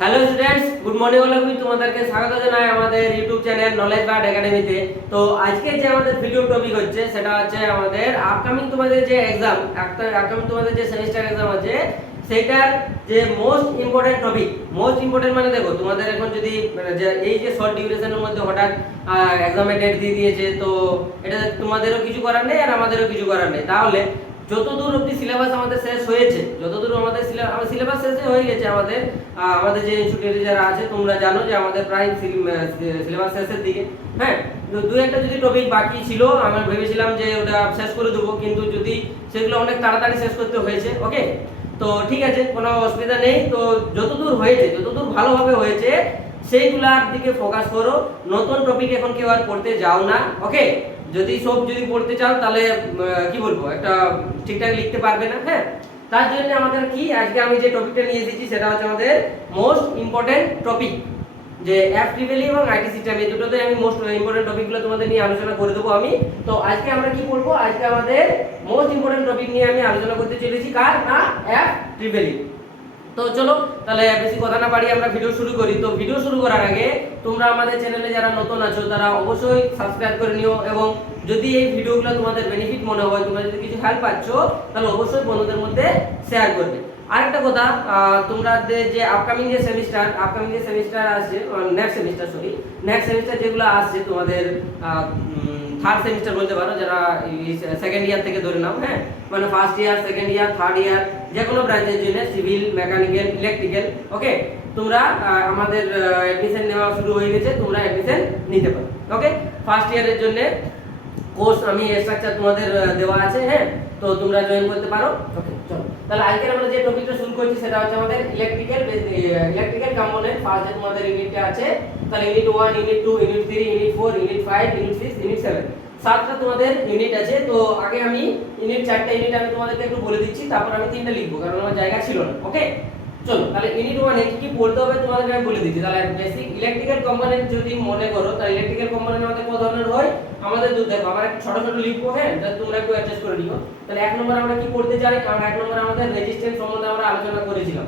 Hello students, good morning. আমি তোমাদেরকে স্বাগত জানাই আমাদের ইউটিউব চ্যানেল নলেজ বার্ড একাডেমিতে। তো আজকে যে আমাদের ভিডিও টপিক হচ্ছে সেটা হচ্ছে আমাদের আপকামিং তোমাদের যে এক্সাম, আপকামিং তোমাদের যে সেমিস্টার এক্সাম আছে সেটার যে most important topic. Most important মানে দেখো, তোমাদের এখন যদি যে এই যে শর্ট ডিউরেশনের মধ্যে হঠাৎ এক্সামের ডেট দিয়ে দিয়েছে, তো এটা তোমাদেরও কিছু করার নেই আর আমাদেরও কিছু করার নেই। তাহলে যতদূর অবধি সিলেবাস আমাদের শেষ হয়েছে, যতদূর আমাদের সিলেবাস শেষ হয়ে গেছে, আমাদের যে ইনস্টিটিউটে যারা আছে তোমরা জানো যে আমাদের প্রায় সিলেবাস শেষের দিকে। হ্যাঁ, তো দু একটা যদি টপিক বাকি ছিল, আমি ভেবেছিলাম যে ওটা শেষ করে দেবো, কিন্তু যদি সেগুলো অনেক তাড়াতাড়ি শেষ করতে হয়েছে। ওকে, তো ঠিক আছে, কোনো অসুবিধা নেই। তো যতদূর হয়েছে, যতদূর ভালোভাবে হয়েছে সেইগুলার দিকে ফোকাস করো। নতুন টপিক এখন কেউ আর পড়তে যাও না। ওকে, যদি পড়তে চাও তাহলে কি বলবো, একটা ঠিকঠাক লিখতে পারবে না। হ্যাঁ, তার জন্য আমাদের কি আজকে আমি যে টপিকটা নিয়ে এসেছি সেটা হচ্ছে আমাদের মোস্ট ইম্পর্টেন্ট টপিক, যে এফ ট্রিপল এবং আইটি সিস্টেম, এই দুটোতে আমি মোস্ট ইম্পর্টেন্ট টপিকগুলো তোমাদের নিয়ে আলোচনা করে দেবো আমি। তো আজকে আমরা কি করবো, আজকে আমাদের মোস্ট ইম্পর্টেন্ট টপিক নিয়ে আমি আলোচনা করতে চলেছি, কার না, এফ ট্রিপল। তো চলো তাহলে বেশি কথা না বাড়িয়ে আমরা ভিডিও শুরু করি। তো ভিডিও শুরু করার আগে তোমরা আমাদের চ্যানেলে যারা নতুন আছো তারা অবশ্যই সাবস্ক্রাইব করে নিও, এবং যদি এই ভিডিওগুলো তোমাদের বেনিফিট মনে হয়, তোমরা যদি কিছু হেল্প পাচ্ছ, তাহলে অবশ্যই বন্ধুদের মধ্যে শেয়ার করবে। আরেকটা কথা, তোমরা যে আপকামিং যে সেমিস্টার আসছে, নেক্সট সেমিস্টার যেগুলো আসছে তোমাদের, থার্ড সেমিস্টার বলতে পারো, যারা সেকেন্ড ইয়ার থেকে ধরে নাও। হ্যাঁ, মানে first year, second year, third year, যে কোনো ব্রাঞ্চের জন্য, সিভিল, মেকানিক্যাল, ইলেকট্রিক্যাল। ওকে, তোমরা আমাদের অ্যাডমিশন নেওয়া শুরু হয়ে গেছে, তোমরা অ্যাডমিশন নিতে পারো। ওকে, ফার্স্ট ইয়ারের জন্য কোর্স আমি স্ট্রাকচার তোমাদের দেওয়া আছে। হ্যাঁ, তো তোমরা জয়েন করতে পারো। ওকে, চলো তাহলে আজকে আমরা যে টপিকটা শুরু করছি সেটা হচ্ছে আমাদের ইলেকট্রিক্যাল কম্পোনেন্ট। ফার্স্টে তোমাদের ইউনিটটা আছে, তাহলে unit 1, unit 2, unit 3, unit 4, unit 5, unit 6, unit 7, সাতটা তোমাদের ইউনিট আছে। তো আগে আমি চারটা ইউনিট আমি তোমাদেরকে একটু বলে দিচ্ছি, তারপর আমি তিনটা লিখবো কারণ আমার জায়গা ছিল না। ওকে, চলো তাহলে ইউনিট 1 এ কি কি পড়তে হবে তোমাদেরকে আমি বলে দিচ্ছি। তাহলে বেসিক ইলেকট্রিক্যাল কম্পোনেন্ট যদি মনে করো, তাহলে ইলেকট্রিক্যাল কম্পোনেন্ট আমাদের কত ধরনের হয়, আমাদের দেখো আমরা ছোট ছোট লিখবো। হ্যাঁ, যাতে তোমরা একটু অ্যাডজাস্ট করে নিও। তাহলে এক নম্বর আমরা কি পড়তে চাই, আমরা এক নম্বর আমাদের রেজিস্ট্যান্স সম্বন্ধে আমরা আলোচনা করেছিলাম।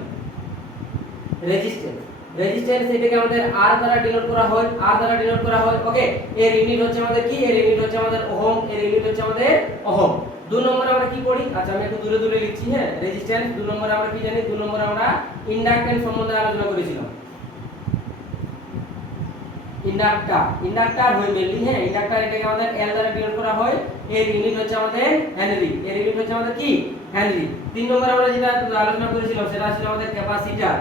রেজিস্ট্যান্স এটাকে আমাদের আর দ্বারা ডিনোট করা হয়। ওকে, এর ইউনিট হচ্ছে আমাদের কি, এর ইউনিট হচ্ছে আমাদের ওহম, এর ইউনিট হচ্ছে আমাদের ওহম। 2 নম্বরে আমরা কি পড়ি, আচ্ছা আমি একটু দূরে দূরে লিখছি। হ্যাঁ, রেজিস্ট্যান্স 2 নম্বরে আমরা কি জানি, 2 নম্বরে আমরা ইন্ডাক্ট্যান্স সম্বন্ধে আলোচনা করেছিলাম। ইন্ডাক্টর হয় মেইনলি। হ্যাঁ, ইন্ডাক্টর এটাকে আমাদের এল দ্বারা ডিনোট করা হয়, এর ইউনিট হচ্ছে আমাদের হেনরি, এর ইউনিট হচ্ছে আমাদের কি, হেনরি। 3 নম্বরে আমরা যেটা আলোচনা করেছিলাম সেটা ছিল আমাদের ক্যাপাসিটর,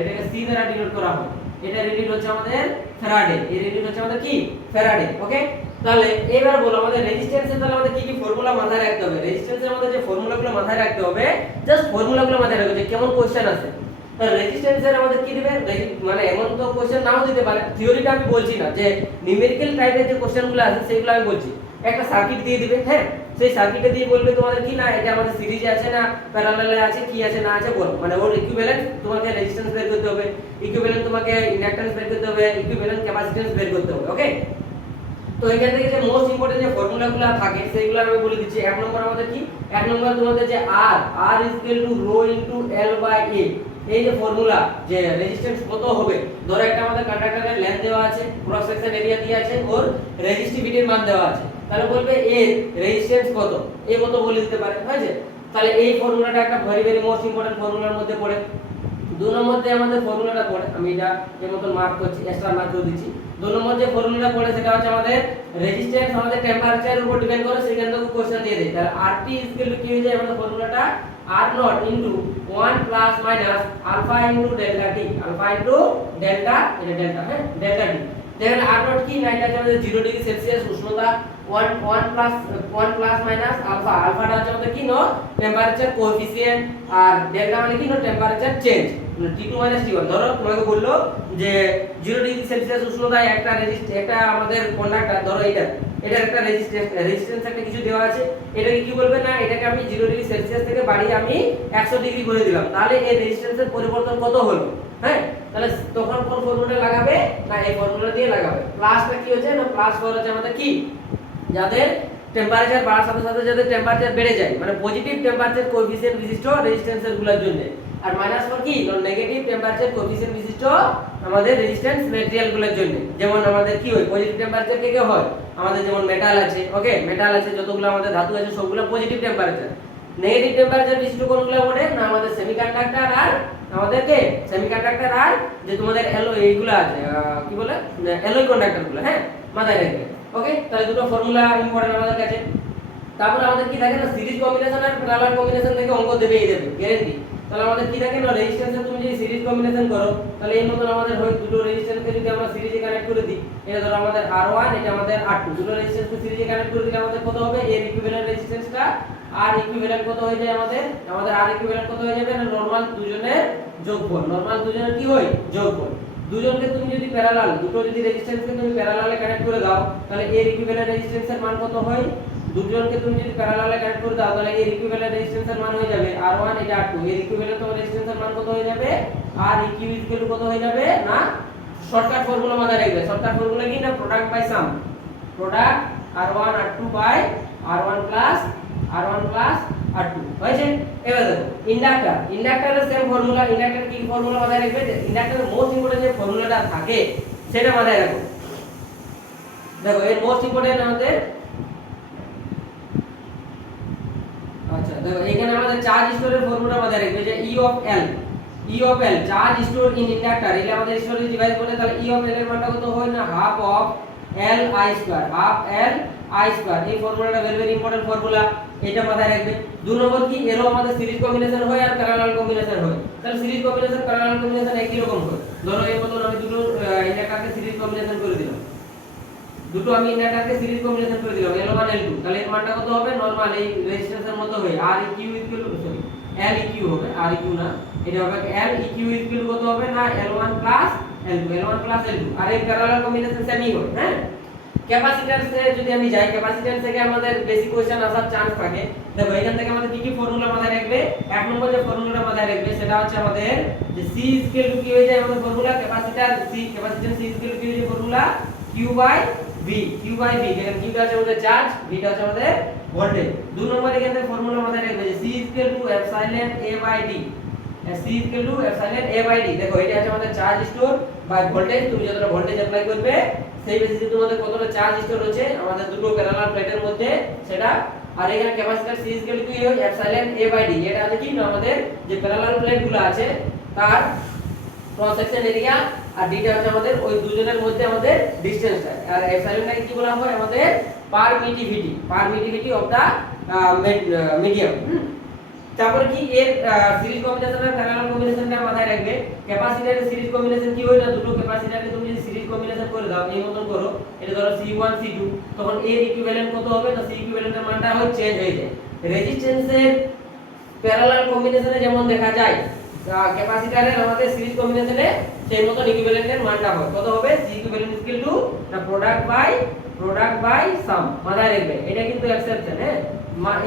এটাকে সি দ্বারা ডিনোট করা হয়, এটার ইউনিট হচ্ছে আমাদের ফ্যারাডে, এর ইউনিট হচ্ছে আমাদের কি, ফ্যারাডে। ওকে, তাহলে এবার বলো আমাদের রেজিস্ট্যান্সের তাহলে আমাদের কি কি ফর্মুলা মাথায় রাখতে হবে। রেজিস্ট্যান্সের মধ্যে যে ফর্মুলাগুলো মাথায় রাখতে হবে, জাস্ট ফর্মুলাগুলো মাথায় রাখবে যে কেমন কোশ্চেন আছে। তাহলে রেজিস্ট্যান্সের আমাদের কি দিবে, মানে এমন তো কোশ্চেন নাও দিতে পারে, থিওরিটা আমি বলছি না, যে নিউমেরিক্যাল টাইপের যে কোশ্চেনগুলো আছে সেগুলো আমি বলছি। একটা সার্কিট দিয়ে দিবে। হ্যাঁ, সেই সার্কিটে দিয়ে বলবে তোমাদের কি না, এটা আমাদের সিরিজে আছে না প্যারালালে আছে, কি আছে না আছে বলো, মানে ওর ইকুইভ্যালেন্ট তোমাকে রেজিস্ট্যান্স বের করতে হবে, ইকুইভ্যালেন্ট তোমাকে ইন্ডাক্ট্যান্স বের করতে হবে, ইকুইভ্যালেন্ট ক্যাপাসিট্যান্স বের করতে হবে। ওকে, তো এখান থেকে যে মোস্ট ইম্পর্টেন্ট যে ফর্মুলাগুলো থাকে সেগুলো আমি বলে দিচ্ছি। এক নম্বর আমাদের কি, এক নম্বর তোমাদের যে r ρ * l / a, এই যে ফর্মুলা, যে রেজিস্ট্যান্স কত হবে, ধরো একটা আমাদের কন্ডাক্টরের লেন্থ দেওয়া আছে, ক্রস সেকশন এরিয়া দেওয়া আছে, ওর রেজিস্টিভিটির মান দেওয়া আছে, তাহলে বলবে এর রেজিস্ট্যান্স কত, এ কত বলে দিতে পারে। হয়েছে, তাহলে এই ফর্মুলাটা একটা ভেরি মোস্ট ইম্পর্টেন্ট ফর্মুলার মধ্যে পড়ে। 2 নম্বর যে আমাদের ফর্মুলাটা পড়ে, আমি এটা এর মতন মার্ক করছি, এক্সট্রা মার্ক করে দিচ্ছি। 2 নম্বর যে ফর্মুলাটা পড়ে সেটা হচ্ছে আমাদের রেজিস্ট্যান্স আমাদের টেম্পারেচারের উপর ডিপেন্ড করে, সেখান থেকে কোশ্চেন দিয়ে দেয়। তাহলে RT কি হয়ে যায় আমাদের ফর্মুলাটা, R naught into 1 plus minus alpha into delta T, alpha into delta, এটা delta, হ্যাঁ, delta T। দেখেন R naught কি, না এটা হচ্ছে আমাদের 0 ডিগ্রি সেলসিয়াস উষ্ণতা, 1 plus minus alpha, আলফাটা হচ্ছে আমাদের কি, নো টেম্পারেচার কোএফিসিয়েন্ট, আর ডেল্টা মানে কি, no temperature change, T2 - T1। ধরো তোমাকে বললো যে 0 ডিগ্রি সেলসিয়াস উষ্ণতায় একটা আমাদের কন্ডাক্টর, ধরো এটার একটা রেজিস্ট্যান্স একটা কিছু দেওয়া আছে, এটাকে কি বলবে না, এটাকে আমি 0 ডিগ্রি সেলসিয়াস থেকে বাড়িয়ে আমি 100 ডিগ্রি করে দিলাম, তাহলে এই রেজিস্ট্যান্সের পরিবর্তন কত হলো। হ্যাঁ, তাহলে তখন কোন ফর্মুলা লাগাবে, না এই ফর্মুলা দিয়ে লাগাবে। প্লাসটা কি হচ্ছে না, প্লাস ফর হচ্ছে আমাদের কি, যাদের টেম্পারেচার বাড়ার সাথে সাথে যাদের টেম্পারেচার বেড়ে যায়, মানে পজিটিভ টেম্পারেচার কোএফিসিয়েন্ট বিশিষ্ট রেজিস্ট্যান্সের গুলোর জন্য, আর -4 কি নেগেটিভ টেম্পারেচার কোএফিসিয়েন্ট বিশিষ্ট আমাদের রেজিস্ট্যান্স ম্যাটেরিয়ালগুলোর জন্য। যেমন আমাদের কি হয় পজিটিভ টেম্পারেচার কে হয় আমাদের, যেমন মেটাল আছে, ওকে মেটাল আছে, যতগুলো আমাদের ধাতু আছে সবগুলো পজিটিভ টেম্পারেচার। নেগেটিভ টেম্পারেচার বিশিষ্ট কোনগুলো বলে না আমাদের সেমিকন্ডাক্টর আর আমাদেরকে সেমিকন্ডাক্টর আর যে তোমাদের এইগুলো আছে কি বলে অ্যালয় কন্ডাক্টরগুলো, হ্যাঁ মাথায় রাখবে। ওকে তাহলে দুটো ফর্মুলা ইম্পর্টেন্ট আমাদের কাছে। তারপর আমাদের কি থাকে না series combination are parallel combination থেকে অঙ্ক দেবেই দেবে গ্যারান্টি। তাহলে আমাদের কি থাকে না রেজিস্ট্যান্সে তুমি যদি সিরিজ কম্বিনেশন করো তাহলে এই মতন আমাদের হয় দুটো রেজিস্ট্যান্সকে যদি আমরা সিরিজে কানেক্ট করে দিই, এটা ধরো আমাদের R1 এটা আমাদের R2, দুটো রেজিস্ট্যান্সকে সিরিজে কানেক্ট করে দিলে আমাদের কত হবে এর ইকুইভ্যালেন্ট রেজিস্ট্যান্সটা আর ইকুইভ্যালেন্ট কত হয়ে যায় আমাদের আর ইকুইভ্যালেন্ট কত হয়ে যাবে না নরমাল দুজনের যোগফল, নরমাল দুজনের কি হয় যোগফল। দুজনকে তুমি যদি প্যারালাল দুটো যদি রেজিস্ট্যান্সকে তুমি প্যারালালে কানেক্ট করে দাও তাহলে এর ইকুইভ্যালেন্ট রেজিস্ট্যান্সের মান কত হয়, দুজনকে তুমি যদি প্যারালালে কানেক্ট করে দাও তাহলে এর ইকুইভ্যালেন্ট রেজিস্ট্যান্সের মান হয়ে যাবে R1 এটা R2, এর ইকুইভ্যালেন্ট তোমার রেজিস্ট্যান্সের মান কত হয়ে যাবে আর ইকিউ ইকুয়াল কত হয়ে যাবে না শর্টকাট ফর্মুলা মাথায় রাখবে। শর্টকাট ফর্মুলা কি না product by sum, product R1 R2 by R1 plus R2 হয়েছে। এবার দেখো ইন্ডাক্টরের সেম ফর্মুলা, ইন্ডাক্টর কি ফর্মুলা মাথায় রাখবে, ইন্ডাক্টরের মোস্ট ইম্পর্টেন্ট যে ফর্মুলাটা থাকে সেটা মাথায় রাখো। দেখো এর মোস্ট ইম্পর্টেন্ট আমাদের আচ্ছা দেখো এখানে আমাদের চার্জ স্টোরের ফর্মুলা মাথায় রাখবে যে E of L charge store in inductor, এটা আমাদের স্টোরেজ ডিভাইস বলে। তাহলে E of L এর মানটা কত হয় না half of L I square, half L I square. এই ফর্মুলাটা ভেরি ভেরি ইম্পর্টেন্ট ফর্মুলা, এটা মাথায় রাখবে। দুই নম্বর কি এরও আমাদের সিরিজ কম্বিনেশন হয় আর প্যারালাল কম্বিনেশন হয়। তাহলে সিরিজ কম্বিনেশন প্যারালাল কম্বিনেশন একই রকম হয়। ধরো এই মতন আমি দুটো ইন্ডাক্টরকে সিরিজ কম্বিনেশন করে দিলাম, দুটো আমি ইন্ডাক্টরকে সিরিজ কম্বিনেশন করে দিলাম L1 L2, তাহলে এর মানটা কত হবে নরমাল এই রেজিস্ট্যান্সের মতো হয় R eq equal sorry L eq হবে, R eq না এটা হবে L eq ইকুয়াল কত হবে না L1 plus L2, L1 plus L2। আর এই প্যারালাল কম্বিনেশন সেমই হয়, হ্যাঁ। ক্যাপাসিট্যান্সে যদি আমি যাই, ক্যাপাসিট্যান্স থেকে আমাদের বেশি কোশ্চেন আসার চান্স থাকে। দেখো এখান থেকে আমাদের কি কি ফর্মুলা মাথায় রাখবে, এক নম্বর যে ফর্মুলাটা মাথায় রাখবে সেটা হচ্ছে আমাদের যে C ইকুয়াল টু কি হয়ে যায় আমাদের formula capacitor C, capacitance C equal two কি হয়ে যায় ফর্মুলা Q বাই V, যেখানে Q টা আছে আমাদের চার্জ, V টা আছে আমাদের ভোল্টেজ। দুই নম্বর এখান থেকে ফর্মুলা মাথায় রাখবে যে C equal to epsilon A by D, C equal to epsilon A by D। দেখো এটা আছে আমাদের চার্জ স্টোর বাই ভোল্টেজ, তুমি যতটা ভোল্টেজ অ্যাপ্লাই করবে সেই বেসিসে তোমাদের কতটা চার্জ স্টোর হচ্ছে আমাদের দুটো প্যারালাল প্লেটের মধ্যে সেটা। আর এখানে ক্যাপাসিটর C ইকুয়াল টু কি হয় এপসাইলন A বাই D, এটা আছে কি না আমাদের যে প্যারালাল প্লেটগুলো আছে তার ক্রস সেকশন এরিয়া, আর d টা হচ্ছে আমাদের ওই দুজনের মধ্যে আমাদের ডিসটেন্সটা। আর এপসাইলনটাকে কি বলা হয় আমাদের পারমিটিভিটি অফ দা মিডিয়াম। তারপরে কি এর সিরিজ কম্বিনেশন আর প্যারালাল কম্বিনেশনটা মাথায় রাখবে। ক্যাপাসিটরের সিরিজ কম্বিনেশন কি হয় না দুটো ক্যাপাসিটরকে তুমি যদি সিরিজ কম্বিনেশন করে দাও এই মতন করো, এটা ধরো C1 C2, তখন এর ইকুইভ্যালেন্ট কত হবে না C ইকুইভ্যালেন্টের মানটা হয় চেঞ্জ হয়ে যায়। রেজিস্ট্যান্সের প্যারালাল কম্বিনেশনে যেমন দেখা যায় ক্যাপাসিটরের আমাদের সিরিজ কম্বিনেশনে সেই মতন ইকুইভ্যালেন্টের মানটা হয় কত হবে C ইকুইভ্যালেন্ট ইকুয়াল টু না প্রোডাক্ট বাই সাম, মাথায় রাখবে। এটা কিন্তু এক্সেপশন, হ্যাঁ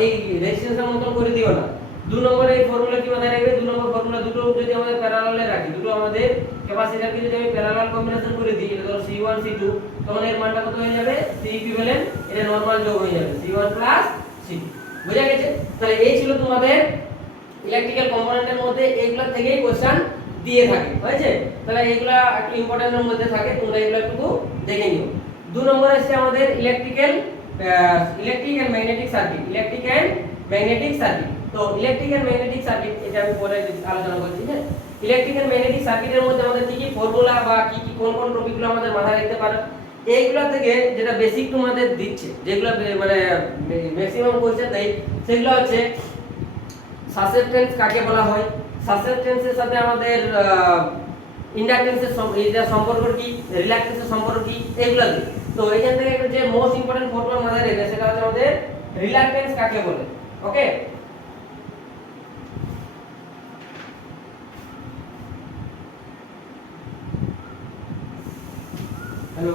এই রেজিস্ট্যান্সের মতন করে দিও না। দুই নম্বরে এই ফর্মুলা কি মাথায় রাখবে, দুই নম্বর ফর্মুলা দুটো যদি আমাদের প্যারালালে রাখি, দুটো আমাদের ক্যাপাসিটরকে যদি আমি প্যারালাল কম্বিনেশন করে দিই এটা ধরো C1 C2, তখন এর মানটা কত হয়ে যাবে C ইকুইভ্যালেন্ট, এটা নরমাল যোগ হয়ে যাবে C1 প্লাস C2। বুঝা গেছে? তাহলে এই ছিল তোমাদের ইলেকট্রিক্যাল কম্পোনেন্টের মধ্যে এইগুলা থেকেই কোশ্চেন দিয়ে থাকে, হয়েছে? তাহলে এইগুলা একটু ইম্পর্টেন্টের মধ্যে থাকে, তোমরা এগুলা একটু দেখে নিও। দুই নম্বরে আছে আমাদের ইলেকট্রিক এন্ড ম্যাগনেটিক সার্কিট, তো ইলেকট্রিক এন্ড ম্যাগনেটিক সার্কিট এটা আমি পরে আলোচনা করছি, হ্যাঁ। ইলেকট্রিক এন্ড ম্যাগনেটিক সার্কিটের মধ্যে আমাদের কি কি ফর্মুলা বা কি কি কোন কোন টপিকগুলো আমাদের মাথায় রাখতে পারো, এইগুলা থেকে যেটা বেসিক তোমাদের দিচ্ছে, যেগুলো মানে ম্যাক্সিমাম কোশ্চেন দেয়, সেগুলো হচ্ছে সাসেপ্টেন্স কাকে বলা হয়, সাসেপ্টেন্সের সাথে আমাদের ইন্ডাকটেন্সের সম্পর্ক কি, রিলাক্টেন্সের সম্পর্ক কি, এগুলা দিয়ে। তো এখান থেকে যে মোস্ট ইম্পর্টেন্ট ফর্মুলা মাথায় রাখবে সেটা হচ্ছে আমাদের রিলাক্টেন্স কাকে বলে। ওকে, হ্যালো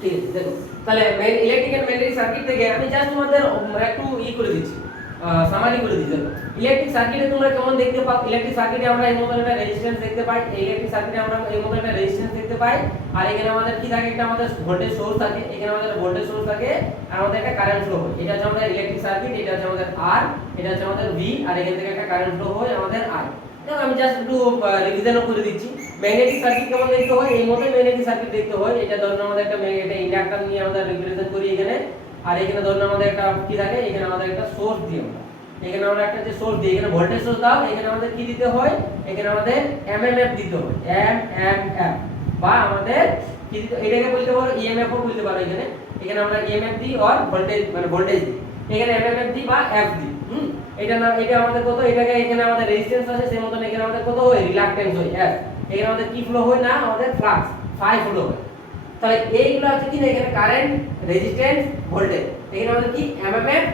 ঠিক আছে। দেখো তাহলে ইলেকট্রিক এন্ড ম্যাগনেটিক সার্কিট থেকে আমি জাস্ট তোমাদের একটু করে দিচ্ছি, সামারি করে দিচ্ছি। ইলেকট্রিক সার্কিটে তোমরা কেমন দেখতে পাও, ইলেকট্রিক সার্কিটে আমরা এই মতন একটা রেজিস্ট্যান্স দেখতে পাই, ইলেকট্রিক সার্কিটে আমরা এই মতন একটা রেজিস্ট্যান্স দেখতে পাই, আর এখানে আমাদের কি থাকে, একটা আমাদের ভোল্টেজ সোর্স থাকে, এখানে আমাদের ভোল্টেজ সোর্স থাকে, আর আমাদের একটা কারেন্ট ফ্লো হয়। এটা হচ্ছে আমাদের ইলেকট্রিক সার্কিট, এটা হচ্ছে আমাদের R, এটা হচ্ছে আমাদের V, আর এখান থেকে একটা কারেন্ট ফ্লো হয় আমাদের I। দেখো আমি জাস্ট একটু রিভিশনও করে দিচ্ছি। ম্যাগনেটিক সার্কিট কেমন দেখতে হয়, এই মতই ম্যাগনেটিক সার্কিট দেখতে হয়। এটা ধরুন আমাদের একটা এটা ইন্ডাক্টর নিয়ে আমরা রিপ্রেজেন্ট করি এখানে, আর এখানে ধরুন আমাদের একটা কি থাকে, এখানে আমাদের একটা সোর্স দিই আমরা, এখানে আমরা একটা যে সোর্স দিই, এখানে ভোল্টেজ সোর্স দাও, এখানে আমাদের কি দিতে হয়, এখানে আমাদের এমএমএফ দিতে হয়, এমএমএফ, বা আমাদের কি দিতে, এটাকে বলতে পারো ইএমএফ ও বলতে পারো। এখানে এখানে আমরা ইএমএফ দিই আর ভোল্টেজ মানে ভোল্টেজ দিই, এখানে এমএমএফ দিই বা এফ দিই। এটা না, এটা আমাদের কত, এটাকে এখানে আমাদের রেজিস্ট্যান্স আছে, সেই মতন এখানে আমাদের কত হয়, রিলাক্টেন্স হয় এফ। এখানে আমাদের কি ফ্লো হয় না, আমাদের ফ্লাক্স ফাই ফ্লো হয়। তাহলে এইগুলো হচ্ছে কি, এখানে কারেন্ট, রেজিস্ট্যান্স, ভোল্টেজ, এখানে আমাদের কি এমএমএফ,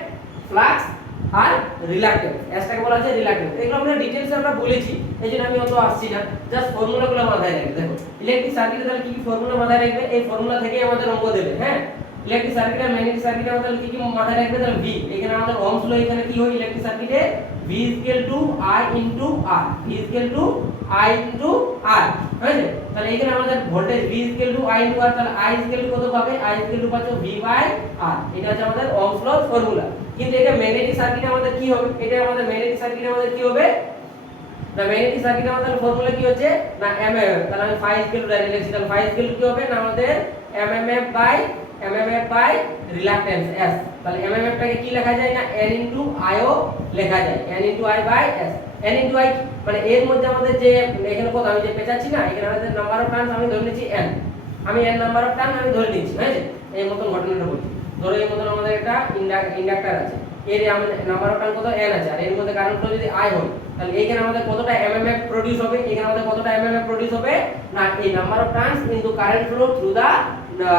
ফ্লাক্স আর রিলাক্টেন্স, এসটাকে বলা হচ্ছে রিলাক্টেন্স। এগুলো আমরা ডিটেইলসে আমরা বলেছি, এইজন্য আমি অত আসছি না, জাস্ট ফর্মুলাগুলো মাথায় রাখবে। দেখো ইলেকট্রিক সার্কিটে তাহলে কি কি ফর্মুলা মাথায় রাখবে, এই ফর্মুলা থেকে আমাদের অঙ্ক দেবে। হ্যাঁ, ইলেকট্রিক সার্কিট আর ম্যাগনেটিক সার্কিটে আমাদের কি কি মাথায় রাখবে, তাহলে ভি, এখানে আমাদের ওহমস ল, এখানে কি হয় ইলেকট্রিক সার্কিটে V I into R, V I into R, হয়েছে। তাহলে এখানে আমাদের voltage V I into R, তাহলে I কত পাবে, I পাচ্ছো V by R, এটা হচ্ছে আমাদের ওহমস ল ফর্মুলা। কিন্তু এটা ম্যাগনেটিক সার্কিটে আমাদের কি হবে, এটা আমাদের ম্যাগনেটিক সার্কিটে আমাদের কি হবে না, ম্যাগনেটিক সার্কিটে আমাদের ফর্মুলা কি হচ্ছে না এমএমএফ, তাহলে আমি phi ডাইরেক্ট লিখছি, তাহলে phi কি হবে না আমাদের এমএমএফ বাই রিলাক্টেন্স S। তাহলে এমএমএফ টাকে কি লেখা যায় না N into I ও লেখা যায়, N into I by S। N into I মানে এর মধ্যে আমাদের যে এখানে কত আমি যে পেঁচাচ্ছি না, এখানে আমাদের নাম্বার অফ টার্নস আমি ধরে নিচ্ছি N, আমি N নাম্বার অফ টার্ন আমি ধরে নিচ্ছি, হয়েছে। এই মতন ঘটনাটা বলছি। ধরো এই মতন আমাদের একটা ইন্ডাক্টর আছে, এর আমাদের নাম্বার অফ টার্ন কত N আছে, আর এর মধ্যে কারেন্ট ফ্লো যদি I হয়, তাহলে এইখানে আমাদের কতটা এমএমএফ প্রোডিউস হবে, এখানে আমাদের কতটা এমএমএফ প্রোডিউস হবে না এই number of turns into current flow through the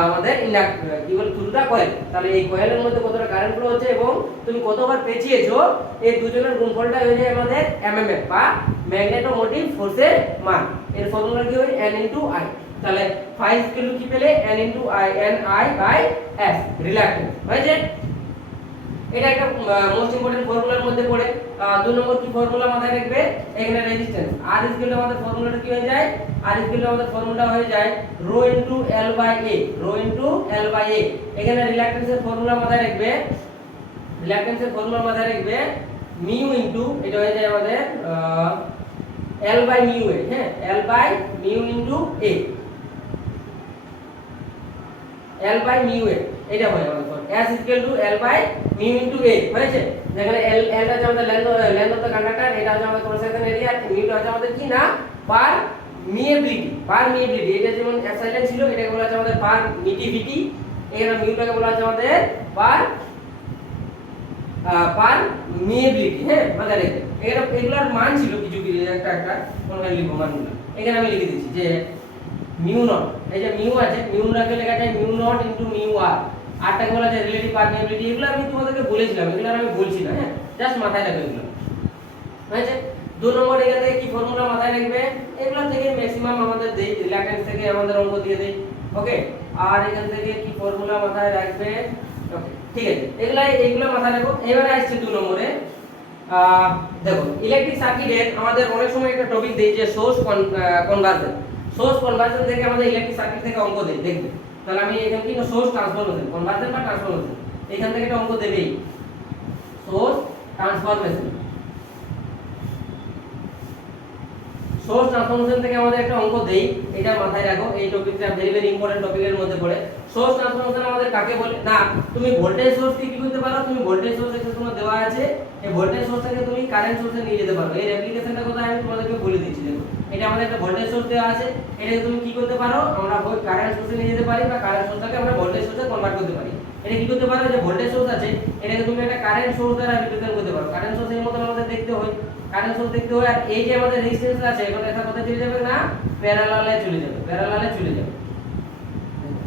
আমাদের ইন্ডাক্টর কি বলে থ্রু দা কয়েল। তাহলে এই কয়েলের মধ্যে কতটা কারেন্ট ফ্লো হচ্ছে এবং তুমি কতবার পেঁচিয়েছো, এই দুজনের গুণফলটা হয়ে যায় আমাদের এমএমএফ বা ম্যাগনেটোমোটিভ ফোর্সের মান। এর ফর্মুলা কি হয় N into I। তাহলে phi কি পেলে N into I, Ni by S, reluctance, হয়েছে। এটা একটা মোস্ট ইম্পর্টেন্ট ফর্মুলার মধ্যে পড়ে। 2 নম্বর কি ফর্মুলা মাথায় রাখবে, এখানে রেজিস্ট্যান্স R ইজ ইকুয়াল আমাদের ফর্মুলাটা কি হয়ে যায়, R ইজ ইকুয়াল আমাদের ফর্মুলা হয়ে যায় rho into L by A, rho into L by A। এখানে রিলাক্টেন্সের ফর্মুলা মাথায় রাখবে, রিলাক্টেন্সের ফর্মুলা মাথায় রাখবে মিউ ইনটু, এটা হয়ে যায় আমাদের L বাই মিউ A, হ্যাঁ L by mu into A, L by mu A, এটা হয় আমাদের S equal to L by mu into A, হয়েছে। যেখানে L টা হচ্ছে আমাদের লেন্থ অফ দ্য কন্ডাক্টর, এটা হচ্ছে আমাদের ক্রস সেকশন এরিয়া, মিউটা হচ্ছে আমাদের কি না পারমিএবিলিটি, এটা যেমন এপসাইলন ছিল, এটাকে বলা হচ্ছে আমাদের পারমিটিভিটি, এখানে মিউটাকে বলা হচ্ছে আমাদের পারমিএবিলিটি। হ্যাঁ, মাথায় রাখবে এখানে এগুলোর মান ছিল কিছু কিছু একটা কোনখানে লিখবো মানগুলো, এখানে আমি লিখে দিচ্ছি যে মিউ নট, এই যে মিউ আছে, মিউ নটকে লেখা যায় মিউ নট ইনটু মিউ আর, আরটাকে বলা যায় রিলেটিভ পারমিএবিলিটি। এগুলো আমি তোমাদেরকে বলেছিলাম, এগুলো আমি বলছি না, হ্যাঁ জাস্ট মাথায় রাখবে এগুলো, হয়েছে। 2 নম্বর এখান থেকে কি ফর্মুলা মাথায় রাখবে, এগুলো থেকে ম্যাক্সিমাম আমাদের দেই, রিলাক্টেন্স থেকে আমাদের অঙ্ক দিয়ে দেই, ওকে। আর এখান থেকে কি ফর্মুলা মাথায় রাখবে, ওকে ঠিক আছে, এগুলো মাথায় রাখো। এবারে আসছে 2 নম্বরে। দেখো ইলেকট্রিক সার্কিটের আমাদের অনেক সময় একটা টপিক দেই যে সোর্স কনভার্সন, সোর্স কনভার্সন থেকে আমাদের ইলেকট্রিক সার্কিট থেকে অঙ্ক দেই, দেখবে। তাহলে আমি এখানে কি সোর্স ট্রান্সফরমেশন, কনভার্সন বা ট্রান্সফরমেশন, এখান থেকে একটা অঙ্ক দেবেই, সোর্স ট্রান্সফরমেশন। সোর্স ট্রান্সফরমেশন থেকে আমাদের একটা অঙ্ক দেই, এটা মাথায় রাখো, এই টপিকটা ভেরি ভেরি ইম্পর্টেন্ট টপিকের মধ্যে পড়ে। সোর্স ট্রান্সফরমেশন আমাদের কাকে বলে না, তুমি ভোল্টেজ সোর্স কি করতে পারো, তুমি ভোল্টেজ সোর্স এখানে তোমার দেওয়া আছে, এই ভোল্টেজ সোর্স থেকে তুমি কারেন্ট সোর্সে নিয়ে যেতে পারো। এর অ্যাপ্লিকেশনটা কোথায় আমি তোমাদেরকে বলে দিচ্ছি। দেখো এটা আমাদের একটা ভোল্টেজ সোর্স দেওয়া আছে, এটাকে তুমি কি করতে পারো, আমরা কারেন্ট সোর্সে নিয়ে যেতে পারি বা কারেন্ট সোর্সটাকে আমরা ভোল্টেজ সোর্সে কনভার্ট করতে পারি। এটা কি করতে পারো, যে ভোল্টেজ সোর্স আছে এটাকে তুমি একটা কারেন্ট সোর্স দ্বারা রিপ্রেজেন্ট করতে পারো। কারেন্ট সোর্স এর মতো আমাদের দেখতে হয়, কারেন্ট সোর্স দেখতে হয়, আর এই যে আমাদের রেজিস্ট্যান্স আছে এখন এটা কোথায় চলে যাবে না প্যারালালে চলে যাবে, প্যারালালে চলে যাবে।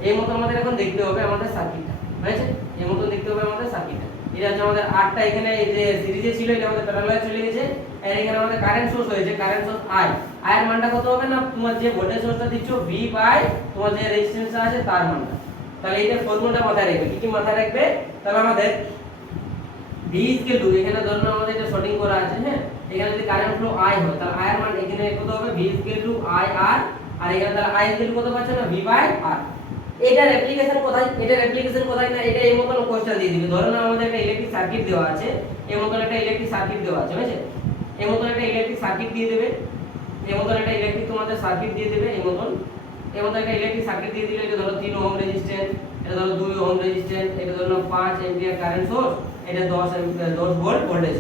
এই মতো আমাদের এখন দেখতে হবে আমাদের সার্কিটটা, হয়েছে, এই মতো দেখতে হবে আমাদের সার্কিটটা। এটা হচ্ছে আমাদের আটটা, এখানে এই যে সিরিজে ছিল এটা আমাদের প্যারালালে চলে গেছে, আর এখানে আমাদের কারেন্ট সোর্স হয়েছে, কারেন্ট সোর্স I, I এর মানটা কত হবে না তোমার যে ভোল্টেজ সোর্সটা দিচ্ছ V বাই তোমার যে রেজিস্ট্যান্স আছে তার মানটা। তাহলে এইটার ফর্মুলাটা মাথায় রাখবে, কি কি মাথায় রাখবে, তাহলে আমাদের V ইকুয়াল টু, এখানে ধরুন আমাদের এটা শর্টিং করা আছে, হ্যাঁ এখানে যদি কারেন্ট ফ্লো I হয় তাহলে I এর মান এখানে কত হবে V ইকুয়াল টু IR, আর এখানে তাহলে I ইকুয়াল টু কত পাচ্ছ না V বাই R। এটার অ্যাপ্লিকেশন কোথায়, এটার অ্যাপ্লিকেশন কোথায় না, এটা এই মতন কোশ্চেন দিয়ে দিবে। ধরুন আমাদের একটা ইলেকট্রিক সার্কিট দেওয়া আছে, এই মতন একটা ইলেকট্রিক সার্কিট দেওয়া আছে, বুঝেছে, এই মতন একটা ইলেকট্রিক সার্কিট দিয়ে দেবে, এই মতন একটা ইলেকট্রিক তোমাদের সার্কিট দিয়ে দেবে, এই মতন একটা ইলেকট্রিক সার্কিট দিয়ে দিলে, এটা ধরো 3 ওহম রেজিস্ট্যান্স, এটা ধরো 2 ওহম রেজিস্ট্যান্স, এটা ধরো 5 অ্যাম্পিয়ার কারেন্ট সোর্স, এটা 10 ভোল্ট ভোল্টেজ।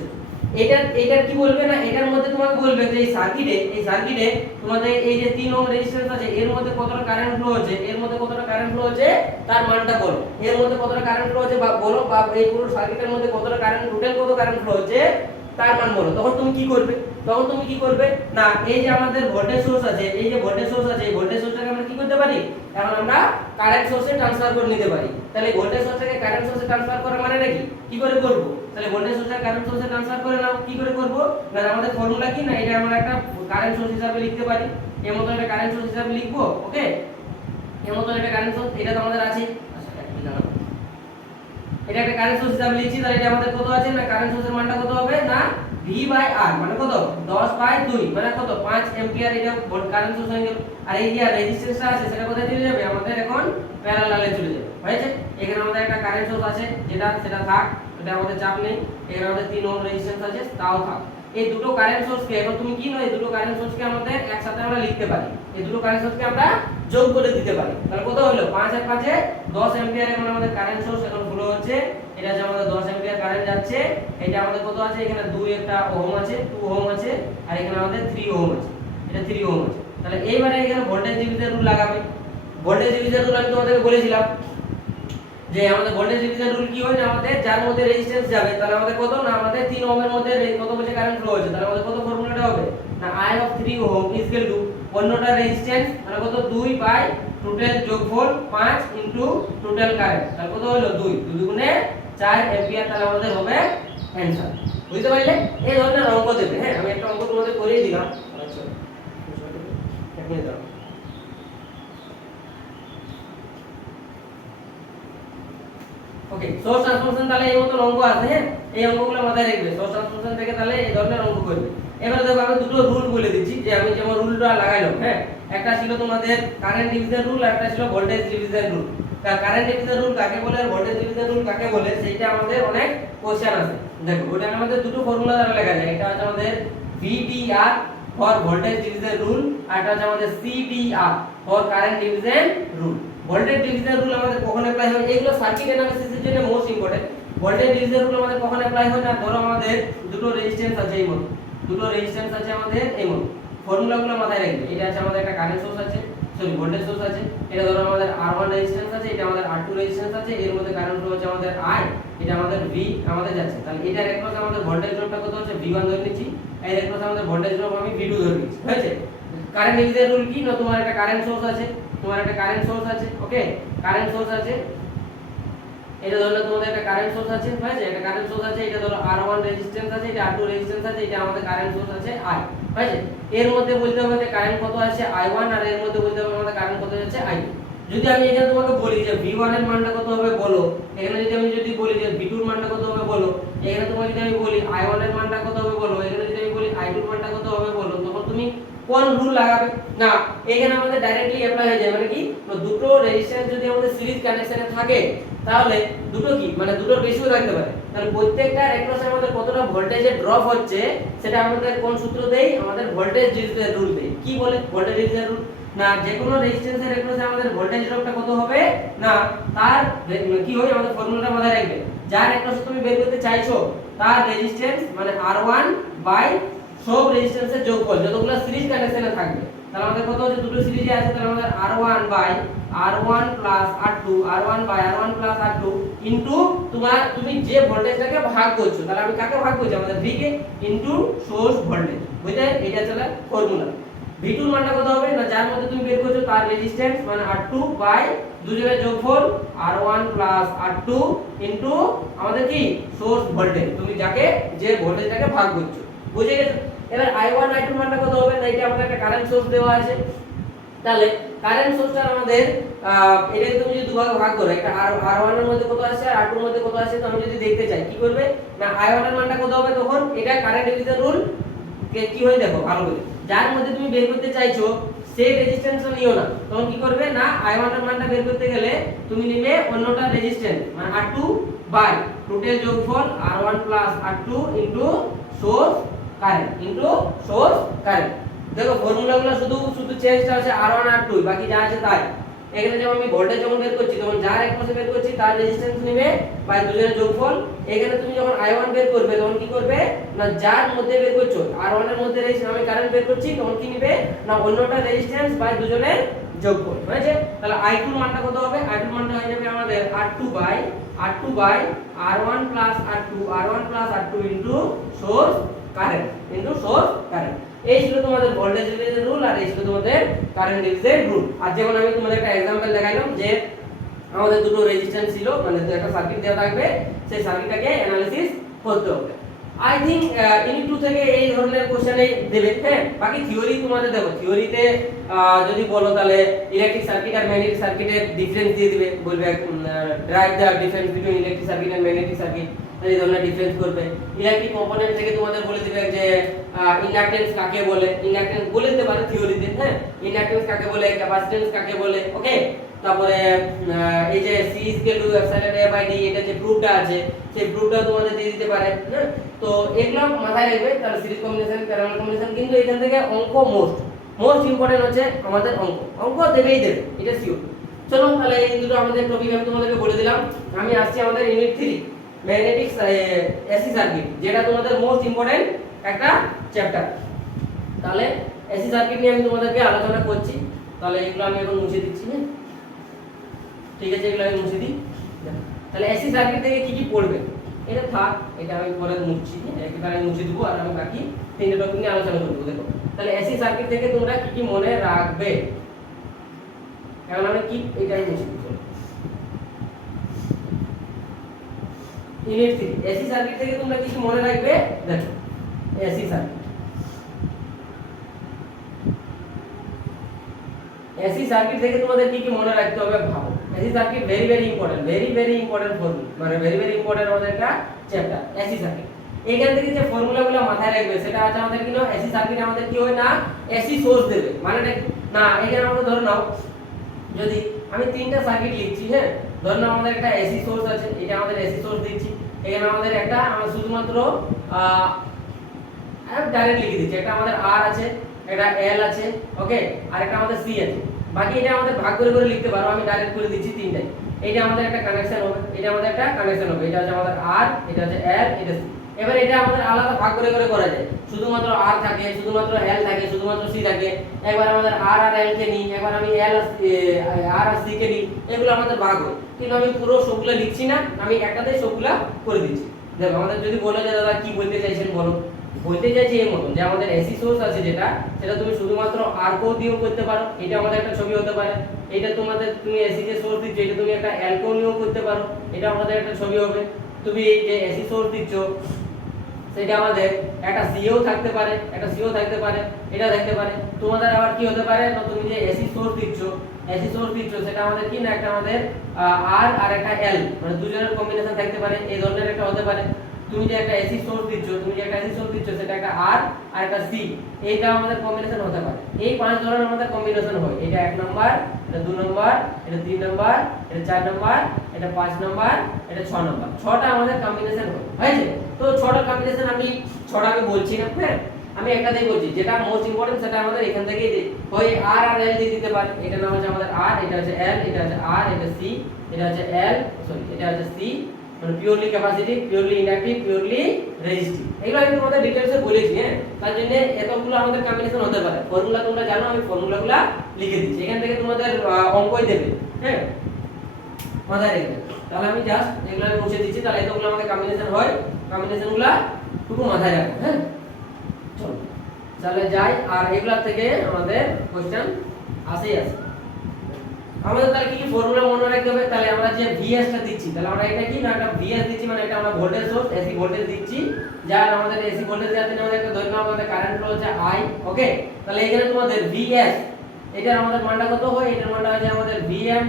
এটার কি বলবে না, এটার মধ্যে তোমাকে বলবে যে এই সার্কিটে তোমাদের এই যে 3 ওহম রেজিস্ট্যান্স আছে, এর মধ্যে কতটা কারেন্ট ফ্লো হচ্ছে, তার মানটা বলো। এর মধ্যে কতটা কারেন্ট ফ্লো হচ্ছে বা বলো, বা এই পুরো সার্কিটের মধ্যে কতটা কারেন্ট, টোটাল কত কারেন্ট ফ্লো হচ্ছে তার মান বলো। তখন তুমি কি করবে না, এই যে আমাদের ভোল্টেজ সোর্স আছে, এই ভোল্টেজ সোর্সটাকে আমরা কি করতে পারি, এখন আমরা কারেন্ট সোর্সে ট্রান্সফার করে নিতে পারি। তাহলে ভোল্টেজ সোর্সটাকে কারেন্ট সোর্সে ট্রান্সফার করা মানে কি করে করব, তাহলে ভোল্টেজ সোর্সটাকে কারেন্ট সোর্সে ট্রান্সফার করে নাও। কি করে করব না, আমাদের ফর্মুলা কি না, এটা আমরা একটা কারেন্ট সোর্স হিসাবে লিখতে পারি, এর মতো একটা কারেন্ট সোর্স হিসাবে লিখবো। ওকে, এর মতো একটা কারেন্ট সোর্স, এটা তো আমাদের আছে, এটা একটা কারেন্ট সোর্স হিসাবে লিখছি। তাহলে এটা আমাদের কত আছে না, কারেন্ট সোর্সের মানটা কত হবে না, V/R মানে কত, 10/2 মানে কত, 5 অ্যাম্পিয়ার। এটা ভোল্ট কারেন্ট সোর্স হয়ে গেল। আর এই যে রেজিস্ট্যান্সটা আছে সেটা কোথায় চলে যাবে, আমাদের এখন প্যারালালে চলে যাবে। হয়েছে, এখানে আমাদের একটা কারেন্ট সোর্স আছে, সেটা থাক, এটা আমাদের চাপ নেই। এখানে আমাদের 3 ওহম রেজিস্ট্যান্স আছে, তাও থাক। এই দুটো কারেন্ট সোর্সকে এখন তুমি কি নয়, এই দুটো কারেন্ট সোর্সকে আমাদের একসাথে আমরা লিখতে পারি, এই দুটো কারেন্ট সোর্সকে আমরা যোগ করে দিতে পারি। তাহলে কত হলো, 5 আর 5 এ 10 অ্যাম্পিয়ার এখন আমাদের কারেন্ট সোর্স এখন ফ্লো হচ্ছে। এটা যে আমাদের 10 অ্যাম্পিয়ার কারেন্ট যাচ্ছে, এটা আমাদের কত আছে, এখানে 2 একটা ওহম আছে, 2 ওহম আছে, আর এখানে আমাদের 3 ওহম আছে, এটা 3 ওহম আছে। তাহলে এইবারে এখানে ভোল্টেজ ডিভিশন রুল লাগাবে। ভোল্টেজ ডিভিশন রুল আমি তোমাদেরকে বলেছিলাম যে আমাদের ভোল্টেজ ডিভিশন রুল কি হয় না, আমাদের যার মধ্যে রেজিস্ট্যান্স যাবে তাহলে আমাদের কত না, আমাদের 3 ওহমের মধ্যে কত বলছে কারেন্ট ফ্লো হচ্ছে, তাহলে আমাদের কত ফর্মুলাটা হবে না, I of 3 ohm is equal to অন্যটা রেজিস্ট্যান্স মানে কত, 2 বাই টোটাল যোগফল 5 ইনটু টোটাল কারেন্ট, তাহলে কত হলো 2 দুগুণে 4 অ্যাম্পিয়ার। তাহলে আমাদের হবে অ্যানসার। বুঝতে পারলে, এই ধরনের অঙ্ক দেবে। হ্যাঁ, আমি একটা অঙ্ক তোমাদের করিয়ে দিলাম। আচ্ছা, দেখে দাও। ওকে, সোর্স ট্রান্সফরমেশন, তাহলে এই মত অঙ্ক আছে। হ্যাঁ, এই অঙ্কগুলো মাথায় রাখবে, সোর্স ট্রান্সফরমেশন থেকে তাহলে এই ধরনের অঙ্ক করবে। এবারে দেখো আমি দুটো রুল বলে দিচ্ছি, যে আমি যেমন রুলটা লাগাইলাম। হ্যাঁ, একটা ছিল তোমাদের কারেন্ট ডিভিশন রুল, আর একটা ছিল voltage division rule. Current division rule কাকে বলে আর ভোল্টেজ ডিভিশন রুল কাকে বলে, সেইটা আমাদের অনেক কোশ্চেন আছে। দেখো, ওটা আমাদের দুটো ফর্মুলা দ্বারা লেখা যায়। এটা হচ্ছে আমাদের VDR for voltage division rule, আর এটা হচ্ছে আমাদের CDR for current division rule. Voltage division rule আমাদের কখন অ্যাপ্লাই হয়, এগুলো সার্কিট অ্যানালিসিসের জন্য most important. Voltage division rule আমাদের কখন অ্যাপ্লাই হয় না, ধরো আমাদের দুটো রেজিস্ট্যান্স আছে, এই মতো দুটো রেজিস্ট্যান্স আছে আমাদের, এই মতো ফর্মুলাগুলো মাথায় রাখবে। এটা আছে আমাদের একটা কারেন্ট সোর্স আছে, সরি ভোল্টেজ সোর্স আছে, এটা ধরো আমাদের R1 রেজিস্ট্যান্স আছে, এটা আমাদের R2 রেজিস্ট্যান্স আছে, এর মধ্যে কারেন্ট ফ্লো হচ্ছে আমাদের I, এটা আমাদের V আমাদের যাচ্ছে। তাহলে এটার একপাশে আমাদের ভোল্টেজ ড্রপটা কত হচ্ছে, V1 ধরে নিচ্ছি, এর একপাশে আমাদের ভোল্টেজ ড্রপ আমি V2 ধরে নিচ্ছি। হয়েছে, কারেন্ট ডিভিশন রুল কি না, তোমার একটা কারেন্ট সোর্স আছে, ওকে, কারেন্ট সোর্স আছে, এটা ধরো তোমাদের একটা কারেন্ট সোর্স আছে। হয়েছে, একটা কারেন্ট সোর্স আছে, এটা ধরো R1 রেজিস্ট্যান্স আছে, এটা R2 রেজিস্ট্যান্স আছে, এটা আমাদের কারেন্ট সোর্স আছে I। হয়েছে, এর মধ্যে বলতে হবে যে কারেন্ট কত আছে I1, আর এর মধ্যে বলতে হবে আমাদের কারেন্ট কত আছে I2। যদি আমি এখানে তোমাকে বলি যে V1 এর মানটা কত হবে বলো, এখানে যদি বলি যে V2 এর মানটা কত হবে বলো, এখানে তোমাকে যদি আমি বলি I1 এর মানটা কত হবে বলো, এখানে যদি আমি বলি I2 এর মানটা কত হবে বলো, তখন তুমি কোন রুল লাগাবে না, এখানে আমাদের ডাইরেক্টলি অ্যাপ্লাই হয়ে যায়। মানে কি, দুটো রেজিস্ট্যান্স যদি আমাদের সিরিজ কানেকশনে থাকে তাহলে দুটো কি মানে দুটোর বেশিও থাকতে পারে, তাহলে প্রত্যেকটার একপাশে আমাদের কতটা ভোল্টেজে ড্রপ হচ্ছে সেটা আমাদের কোন সূত্র দেই, আমাদের ভোল্টেজ ডিভিশন রুল দেই। কি বলে ভোল্টেজ ডিভিশন রুল না, যে কোনো রেজিস্ট্যান্সের একপাশে আমাদের ভোল্টেজ ড্রপটা কত হবে না, তার কি হয় আমাদের ফর্মুলাটা মাথায় রাখবে। যার একপাশে তুমি বের করতে চাইছো তার রেজিস্ট্যান্স মানে R1 বাই সব রেজিস্ট্যান্সের যোগফল যতগুলো সিরিজ কানেকশনে থাকবে। তাহলে আমাদের কত হচ্ছে, দুটো সিরিজে আছে, তাহলে আমাদের R1 by R1 plus R2, R1 by R1 plus R2 into তুমি যে ভোল্টেজটাকে ভাগ করছো, তাহলে আমি কাকে ভাগ করছি, আমাদের V কে, ইনটু সোর্স ভোল্টেজ। বুঝলে, এটা চলে ফর্মুলা। V2 এর মানটা কত হবে না, যার মধ্যে তুমি বের করছো তার রেজিস্ট্যান্স মানে R2 বাই দুজনের যোগফল R1 প্লাস R2 ইনটু আমাদের কি সোর্স ভোল্টেজ, তুমি যাকে যে ভোল্টেজটাকে ভাগ করছো। বুঝে গেছো? এবার I1 I2 মানটা কত হবে না, এটা আমাদের একটা কারেন্ট সোর্স দেওয়া আছে। তাহলে কারেন্ট সোর্সটা আমাদের এটাকে তুমি যদি দুভাগে ভাগ করো, একটা R1 এর মধ্যে কত আছে আর R2 এর মধ্যে কত আছে, তো আমি যদি দেখতে চাই কি করবে না, I1 এর মানটা কত হবে, তখন এটা কারেন্ট ডিভিশন রুল কি হয় দেখো ভালো করে, যার মধ্যে তুমি বের করতে চাইছো সেই রেজিস্ট্যান্সটা নিও না, তখন কি করবে না, I1 এর মানটা বের করতে গেলে তুমি নিবে অন্যটা রেজিস্ট্যান্স মানে R2 বাই টোটাল যোগফল R1 plus R2 into source current into source current. দেখো ফর্মুলাগুলো শুধু শুধু চেঞ্জটা আছে R1 R2 বাকি যা আছে তাই। এখানে যখন আমি ভোল্টেজ যখন বের করছি তখন যার এক পাশে বের করছি তার রেজিস্ট্যান্স নেবে বাই দুজনের যোগফল। এখানে তুমি যখন I1 বের করবে তখন কি করবে না যার মধ্যে বের করছো R1 এর মধ্যে রেজিস্ট্যান্স আমি কারেন্ট বের করছি তখন কি নেবে না অন্যটা রেজিস্ট্যান্স বাই দুজনের যোগফল। হয়েছে? তাহলে I2 এর মানটা কত হবে? I2 এর মানটা হয়ে যাবে আমাদের R2 by R1 plus R2 into source current এই ছিল তোমাদের ভোল্টেজ ডিভিশন রুল আর এই ছিল তোমাদের কারেন্ট ডিভিশন রুল। আর যেমন আমি তোমাদের একটা एग्जांपल দেখাইলাম যে আমাদের দুটো রেজিস্ট্যান্স ছিল মানে একটা সার্কিট দেওয়া থাকবে সেই সার্কিটটাকে অ্যানালিসিস করতে হবে। আই থিং ইউনিট 2 থেকে এই ধরনের কোশ্চেনই দেবে। হ্যাঁ, বাকি থিওরি তোমাদের দেখো থিওরিতে যদি বলো তাহলে ইলেকট্রিক সার্কিট আর ম্যাগনেটিক সার্কিটের ডিফারেন্স দিয়ে দিবে, বলবে drive the difference between electric circuit and magnetic circuit, এই ধরনের ডিফারেন্স করবে। ইলেকট্রিক কম্পোনেন্ট থেকে তোমাদের বলে দিবে যে ইন্ডাকটেন্স কাকে বলে, ইন্ডাকটেন্স বলে দিতে পারে থিওরিতে। হ্যাঁ, ইন্ডাকটেন্স কাকে বলে, ক্যাপাসিট্যান্স কাকে বলে। ওকে, তারপরে এই যে C = A/D এটা যে প্রুফটা আছে সেই প্রুফটা তোমাদের দিয়ে দিতে পারে। হ্যাঁ, তো এগুলো মাথায় রাখবে। তাহলে সিরিজ কম্বিনেশন, প্যারালাল কম্বিনেশন, কিন্তু এখান থেকে অঙ্ক মোস্ট ইম্পর্টেন্ট হচ্ছে আমাদের অঙ্ক দেবেই দেবে, এটা শিওর। চলো তাহলে এই দুটো আমাদের টপিক আমি তোমাদেরকে বলে দিলাম। আমি আসছি আমাদের ইউনিট 3 ম্যাগনেটিক এসি সার্কিট, যেটা তোমাদের মোস্ট ইম্পর্টেন্ট একটা চ্যাপ্টার। তাহলে এসি সার্কিট নিয়ে আমি তোমাদেরকে আলোচনা করছি। তাহলে এগুলো আমি এখন মুছে দিচ্ছি। হ্যাঁ, ঠিক আছে, এগুলো আমি মুছে দিই। তাহলে এসি সার্কিট থেকে কি কি পড়বে এটা থাক, এটা আমি পরে মুছছি। একেবারে আমি মুছে দেবো আর আমি বাকি তিনটে টপিক নিয়ে আলোচনা করব। দেখো তাহলে এসি সার্কিট থেকে তোমরা কি কি মনে রাখবে, এখন আমি কি এটাই মুছে দিব। ইউনিট 3 এসি সার্কিট থেকে তোমরা কি কি মনে রাখবে। দেখো এসি সার্কিট থেকে তোমাদের কি কি মনে রাখতে হবে ভাবো। AC circuit very important formula, মানে ভেরি ইম্পর্টেন্ট আমাদের একটা চ্যাপ্টার এসি সার্কিট। এখান থেকে যে ফর্মুলাগুলো মাথায় রাখবে সেটা আছে আমাদের কি না এসি সার্কিট আমাদের কি হয় না এসি সোর্স দেবে, মানে না এখানে আমাদের ধরে নাও যদি আমি তিনটা সার্কিট লিখছি। হ্যাঁ, ধরে নাও আমাদের একটা এসি সোর্স আছে, এটা আমাদের এসি সোর্স দিচ্ছি। এখানে আমাদের একটা আমরা শুধুমাত্র ডাইরেক্ট লিখে দিচ্ছি, একটা আমাদের আর আছে, একটা এল আছে, ওকে, আর একটা আমাদের সি আছে। বাকি এটা আমাদের ভাগ করে করে লিখতে পারো, আমি ডাইরেক্ট করে দিচ্ছি তিনটাই। এইটা আমাদের একটা কানেকশন হবে, এটা আমাদের একটা কানেকশন হবে, এটা হচ্ছে আমাদের আর, এটা হচ্ছে এল, এটা সি। এবার এটা আমাদের আলাদা ভাগ করে করে করা যায়, শুধুমাত্র আর থাকে, শুধুমাত্র এল থাকে, শুধুমাত্র সি থাকে। একবার আমাদের আর আর এল কে নিই, একবার আমি এল আর আর সি কে নিই, এগুলো আমাদের ভাগ হয়। কিন্তু আমি পুরো সবগুলো লিখছি না, আমি একটাতেই সবগুলো করে দিচ্ছি। দেখো আমাদের যদি বলে যে দাদা কি বলতে চাইছেন বলো, বলতে চাইছি এই মতন যে আমাদের এসি সোর্স আছে যেটা, সেটা তুমি শুধুমাত্র আর কো দিয়েও করতে পারো, এটা আমাদের একটা ছবি হতে পারে। এটা তোমাদের তুমি এসি যে সোর্স দিচ্ছ এটা তুমি একটা এল কো নিয়েও করতে পারো, এটা আমাদের একটা ছবি হবে। তুমি এই যে এসি সোর্স দিচ্ছ সেটা আমাদের একটা সিও থাকতে পারে, একটা সিও থাকতে পারে, এটা থাকতে পারে। তোমাদের আবার কি হতে পারে না তুমি যে এসি সোর্স দিচ্ছ সেটা আমাদের কি না একটা আমাদের আর আর একটা এল, মানে দুজনের কম্বিনেশন থাকতে পারে, এই ধরনের একটা হতে পারে। তুমি যে একটা এসি সোর্স দিচ্ছ সেটা একটা আর আর একটা সি, এইটা আমাদের কম্বিনেশন হতে পারে। এই পাঁচ ধরনের আমাদের কম্বিনেশন হয়, এটা 1 নাম্বার, এটা 2 নাম্বার, এটা 3 নাম্বার, এটা 4 নাম্বার, এটা 5 নাম্বার, এটা 6 নাম্বার। 6টা আমাদের কম্বিনেশন হয়, হয়েছে? তো 6টা কম্বিনেশন আমি বলছি না। হ্যাঁ, আমি একটাতেই বলছি, যেটা মোস্ট ইম্পর্টেন্ট সেটা আমাদের এখান থেকেই হয় আর আর এল দিয়ে দিতে পারে। এটা নাম হচ্ছে আমাদের আর, এটা হচ্ছে এল, এটা হচ্ছে আর, এটা সি, এটা হচ্ছে এল, সরি এটা হচ্ছে সি, মানে purely capacitive, purely inductive, purely resistive. এগুলো আমি তোমাদের ডিটেইলসে বলেছি। হ্যাঁ, তার জন্য এতগুলো আমাদের কম্বিনেশন হতে পারে। ফর্মুলা তোমরা জানো, আমি ফর্মুলাগুলো লিখে দিচ্ছি, এখান থেকে তোমাদের অঙ্কই দেবে। হ্যাঁ, মাথায় রাখবে। তাহলে আমি জাস্ট এগুলো আমি মুছে দিচ্ছি। তাহলে এতগুলো আমাদের কম্বিনেশন হয়, কম্বিনেশনগুলো একটু মাথায় রাখবে। হ্যাঁ, চলো তাহলে যাই। আর এগুলা থেকে আমাদের কোশ্চেন আসেই আসে। আমাদের তাহলে কি কি ফর্মুলা মনে রাখতে হবে। তাহলে আমরা যে ভিএস টা দিচ্ছি, তাহলে আমরা এটা কি না একটা ভিএস দিচ্ছি, মানে এটা আমরা ভোল্টেজ সোর্স এসি ভোল্টেজ দিচ্ছি, যার আমাদের এসি ভোল্টেজ যাতে আমাদের একটা ধরে নাও আমাদের কারেন্ট ফ্লো হচ্ছে আই। ওকে, তাহলে এখানে তোমাদের ভিএস এটার আমাদের মানটা কত হয়, এটার মানটা আছে আমাদের ভিএম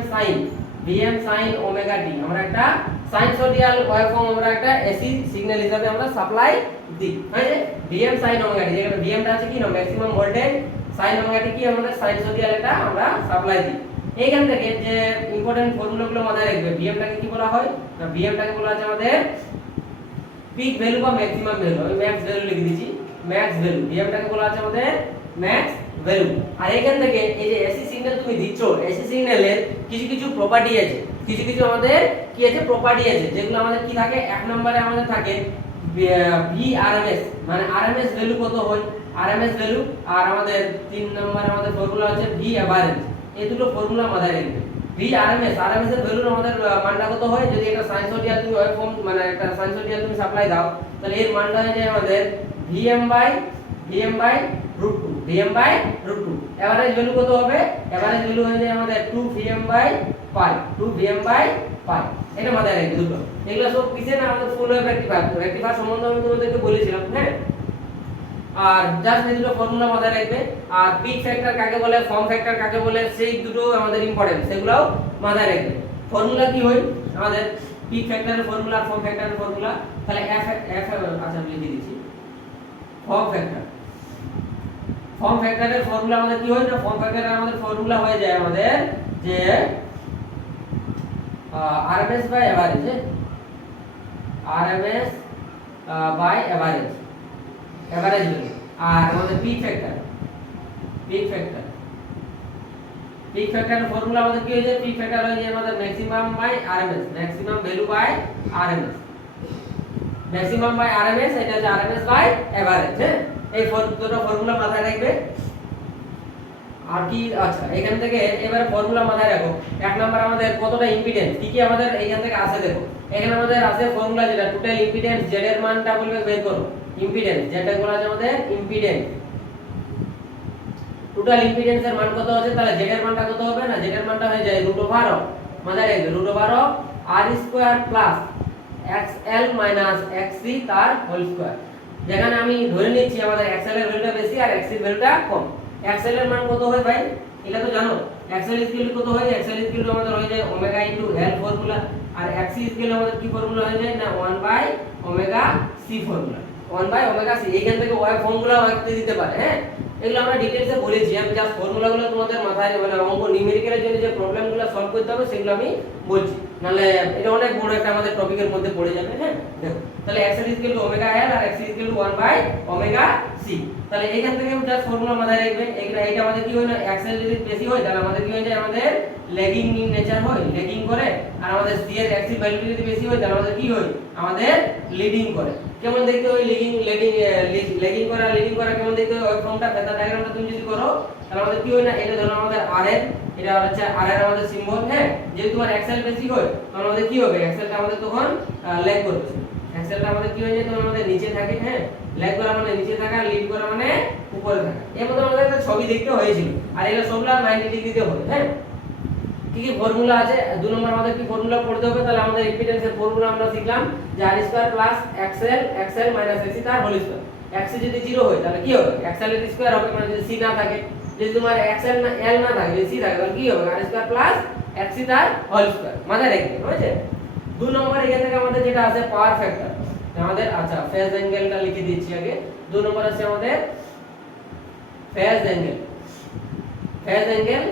সাইন ওমেগা টি। আমরা একটা সাইনোসয়েডাল ওয়েভফর্ম আমরা একটা এসি সিগন্যাল হিসাবে আমরা সাপ্লাই দিই। হ্যাঁ, ভিএম সাইন ওমেগা টি, যেখানে ভিএম টা আছে কি না maximum voltage, sine omega t কি আমাদের সাইনোসয়েডাল এটা আমরা সাপ্লাই দিই। এইখান থেকে যে ইম্পর্টেন্ট ফর্মুলাগুলো মাথায় রাখবে, ভিএম টাকে কি বলা হয় না, ভিএম টাকে বলা আছে আমাদের পিক ভ্যালু বা ম্যাক্সিমাম ভ্যালু। আমি ম্যাক্স ভ্যালু লিখে দিয়েছি, ম্যাক্স ভ্যালু, ভিএমটাকে বলা আছে আমাদের ম্যাক্স ভ্যালু। আর এখান থেকে এই যে এসি সিগন্যাল তুমি দিচ্ছ, এসি সিগন্যালের কিছু কিছু প্রপার্টি আছে, কিছু কিছু আমাদের কি আছে প্রপার্টি আছে, যেগুলো আমাদের কি থাকে, এক নম্বরে আমাদের থাকে ভিআরএমএস, মানে আরএমএস ভ্যালু কত হয়, আরএমএস ভ্যালু। আর আমাদের 3 নম্বরে আমাদের ফর্মুলা হচ্ছে ভি এভারেজ। এই দুটো ফর্মুলা মাথায় রাখবে। ভিআরএমএস, আরএমএস এর ভ্যালু আমাদের মানটা কত হয়, যদি একটা সাইনোসয়েডাল তুমি ওয়েভফর্ম মানে একটা সাইনোসয়েডাল তুমি সাপ্লাই দাও, তাহলে এর মানটা হয়ে যায় আমাদের Vm/√2, Vm/√2। এভারেজ ভ্যালু কত হবে, এভারেজ ভ্যালু হয়ে যায় আমাদের 2Vm/π, 2Vm/π। এটা মাথায় রাখবে দুটো। এগুলো সব কিসে না, আমাদের ফুল ওয়েভ রেক্টিফায়ার সম্বন্ধে আমি তোমাদেরকে বলেছিলাম, হ্যাঁ। আর জাস্ট এই দুটো ফর্মুলা মাথায় রাখবে। আর পিক ফ্যাক্টর কাকে বলে, ফর্ম ফ্যাক্টর কাকে বলে, সেই দুটো আমাদের ইম্পর্টেন্ট, সেগুলোও মাথায় রাখবে। ফর্মুলা কি হয় আমাদের, পিক ফ্যাক্টরের ফর্মুলা আর ফর্ম ফ্যাক্টরের ফর্মুলা। তাহলে এফ আচ্ছা আমি লিখে দিচ্ছি, ফর্ম ফ্যাক্টর, ফর্ম ফ্যাক্টরের ফর্মুলা আমাদের কি হয় না, ফর্ম ফ্যাক্টরের আমাদের ফর্মুলা হয়ে যায় আমাদের যে RMS by average, RMS by average, average value. আর আমাদের পিক ফ্যাক্টর, পিক ফ্যাক্টরের ফর্মুলা আমাদের কি হয়ে যায়, পিক ফ্যাক্টর হয়ে যায় আমাদের maximum by RMS, maximum value by RMS, maximum by RMS, এটা হচ্ছে আরএমএস বাই এভারেজ, হ্যাঁ। এই দুটো ফর্মুলা মাথায় রাখবে। আর কি আচ্ছা এখান থেকে এবারে ফর্মুলা মাথায় রাখো। এক নাম্বার আমাদের কতটা ইম্পিডেন্স, কি কি আমাদের এইখান থেকে আসে দেখো। এখানে আমাদের আছে ফর্মুলা যেটা টোটাল ইম্পিডেন্স, জেড এর মানটা বলবে বের করো। ইম্পিডেন্স যেটা বলা আছে আমাদের ইম্পিডেন্স, টোটাল ইম্পিডেন্স এর মান কত আছে, তাহলে জেড এর মানটা কত হবে না, জেড এর মানটা হয়ে যায় √, মাথায় রাখবে √, r² plus xl minus xc তার হোল স্কয়ার। যেখানে আমি ধরে নিচ্ছি আমাদের xl এর ভ্যালুটা বেশি আর xc এর ভ্যালুটা কম। xl এর মান কত হয় ভাই, এটা তো জানো, xl ইকুয়াল কত হয়, xl ইকুয়াল আমাদের হয়ে যায় ওমেগা ইনটু l ফর্মুলা। আর xc ইকুয়াল আমাদের কি ফর্মুলা হয়ে যায় না, 1/ωc ফর্মুলা, 1/ωc। এইখান থেকে ওয়েভ ফর্মুলা লিখতে দিতে পারে, হ্যাঁ। এগুলো আমরা ডিটেইলসে বলেছি, আমি জাস্ট ফর্মুলাগুলো তোমাদের মাথায় মানে অঙ্ক নিউমেরিক্যালের জন্য যে প্রবলেমগুলো সলভ করতে হবে সেগুলো আমি বলছি, নালে এটা অনেক বড় একটা আমাদের টপিকের মধ্যে পড়ে যাবে, হ্যাঁ। দেখো তাহলে xl = ωl আর xc = 1/ωc। তাহলে এইখান থেকে জাস্ট ফর্মুলা মাথায় রাখবে। এইটা আমাদের কি হয় না, xl যদি বেশি হয় তাহলে আমাদের কি হয়ে যায়, আমাদের ল্যাগিং নেচার হয়, ল্যাগিং করে। আর আমাদের c এর xc ভ্যালু যদি বেশি হয় তাহলে আমাদের কি হয়, আমাদের লিডিং করে। কেমন দেখতে হয় ল্যাগিং করা, লিডিং করা কেমন দেখতে হয়, ওই ফর্মটা ফেজার ডায়াগ্রামটা তুমি যদি করো তাহলে আমাদের কি হয় না, এটা ধরো আমাদের r এর, এটা হচ্ছে r এর আমাদের সিম্বল, হ্যাঁ। যদি তোমার xl বেশি হয় তাহলে আমাদের কি হবে, xl টা আমাদের তখন ল্যাগ করবে, xl টা আমাদের কি হয়ে যায়, তখন আমাদের নিচে থাকে, হ্যাঁ। ল্যাগ করা মানে নিচে থাকা, লিড করা মানে উপরে থাকা। এর মধ্যে আমাদের একটা ছবি দেখতে হয়েছিল, আর এটা সবগুলা 90 ডিগ্রিতে হয়, হ্যাঁ। কি কি ফর্মুলা আছে, 2 নম্বর আমাদের কি ফর্মুলা পড়তে হবে, তাহলে আমাদের ইম্পিডেন্সের ফর্মুলা আমরা শিখলাম যে r² plus xl minus xc তার হোল স্কয়ার। xc যদি 0 হয় তাহলে কি হবে, xl এর স্কয়ার হবে, মানে যদি c না থাকে, যদি তোমার xl না l না থাকে, যদি c থাকে তাহলে কি হবে, r² প্লাস xc তার হোল স্কয়ার। মাথায় রাখবে, বুঝেছে। 2 নম্বর এখান থেকে আমাদের যেটা আছে পাওয়ার ফ্যাক্টর আমাদের, আচ্ছা ফেজ অ্যাঙ্গেলটা লিখে দিচ্ছি আগে। 2 নম্বর আছে আমাদের phase angle, phase angle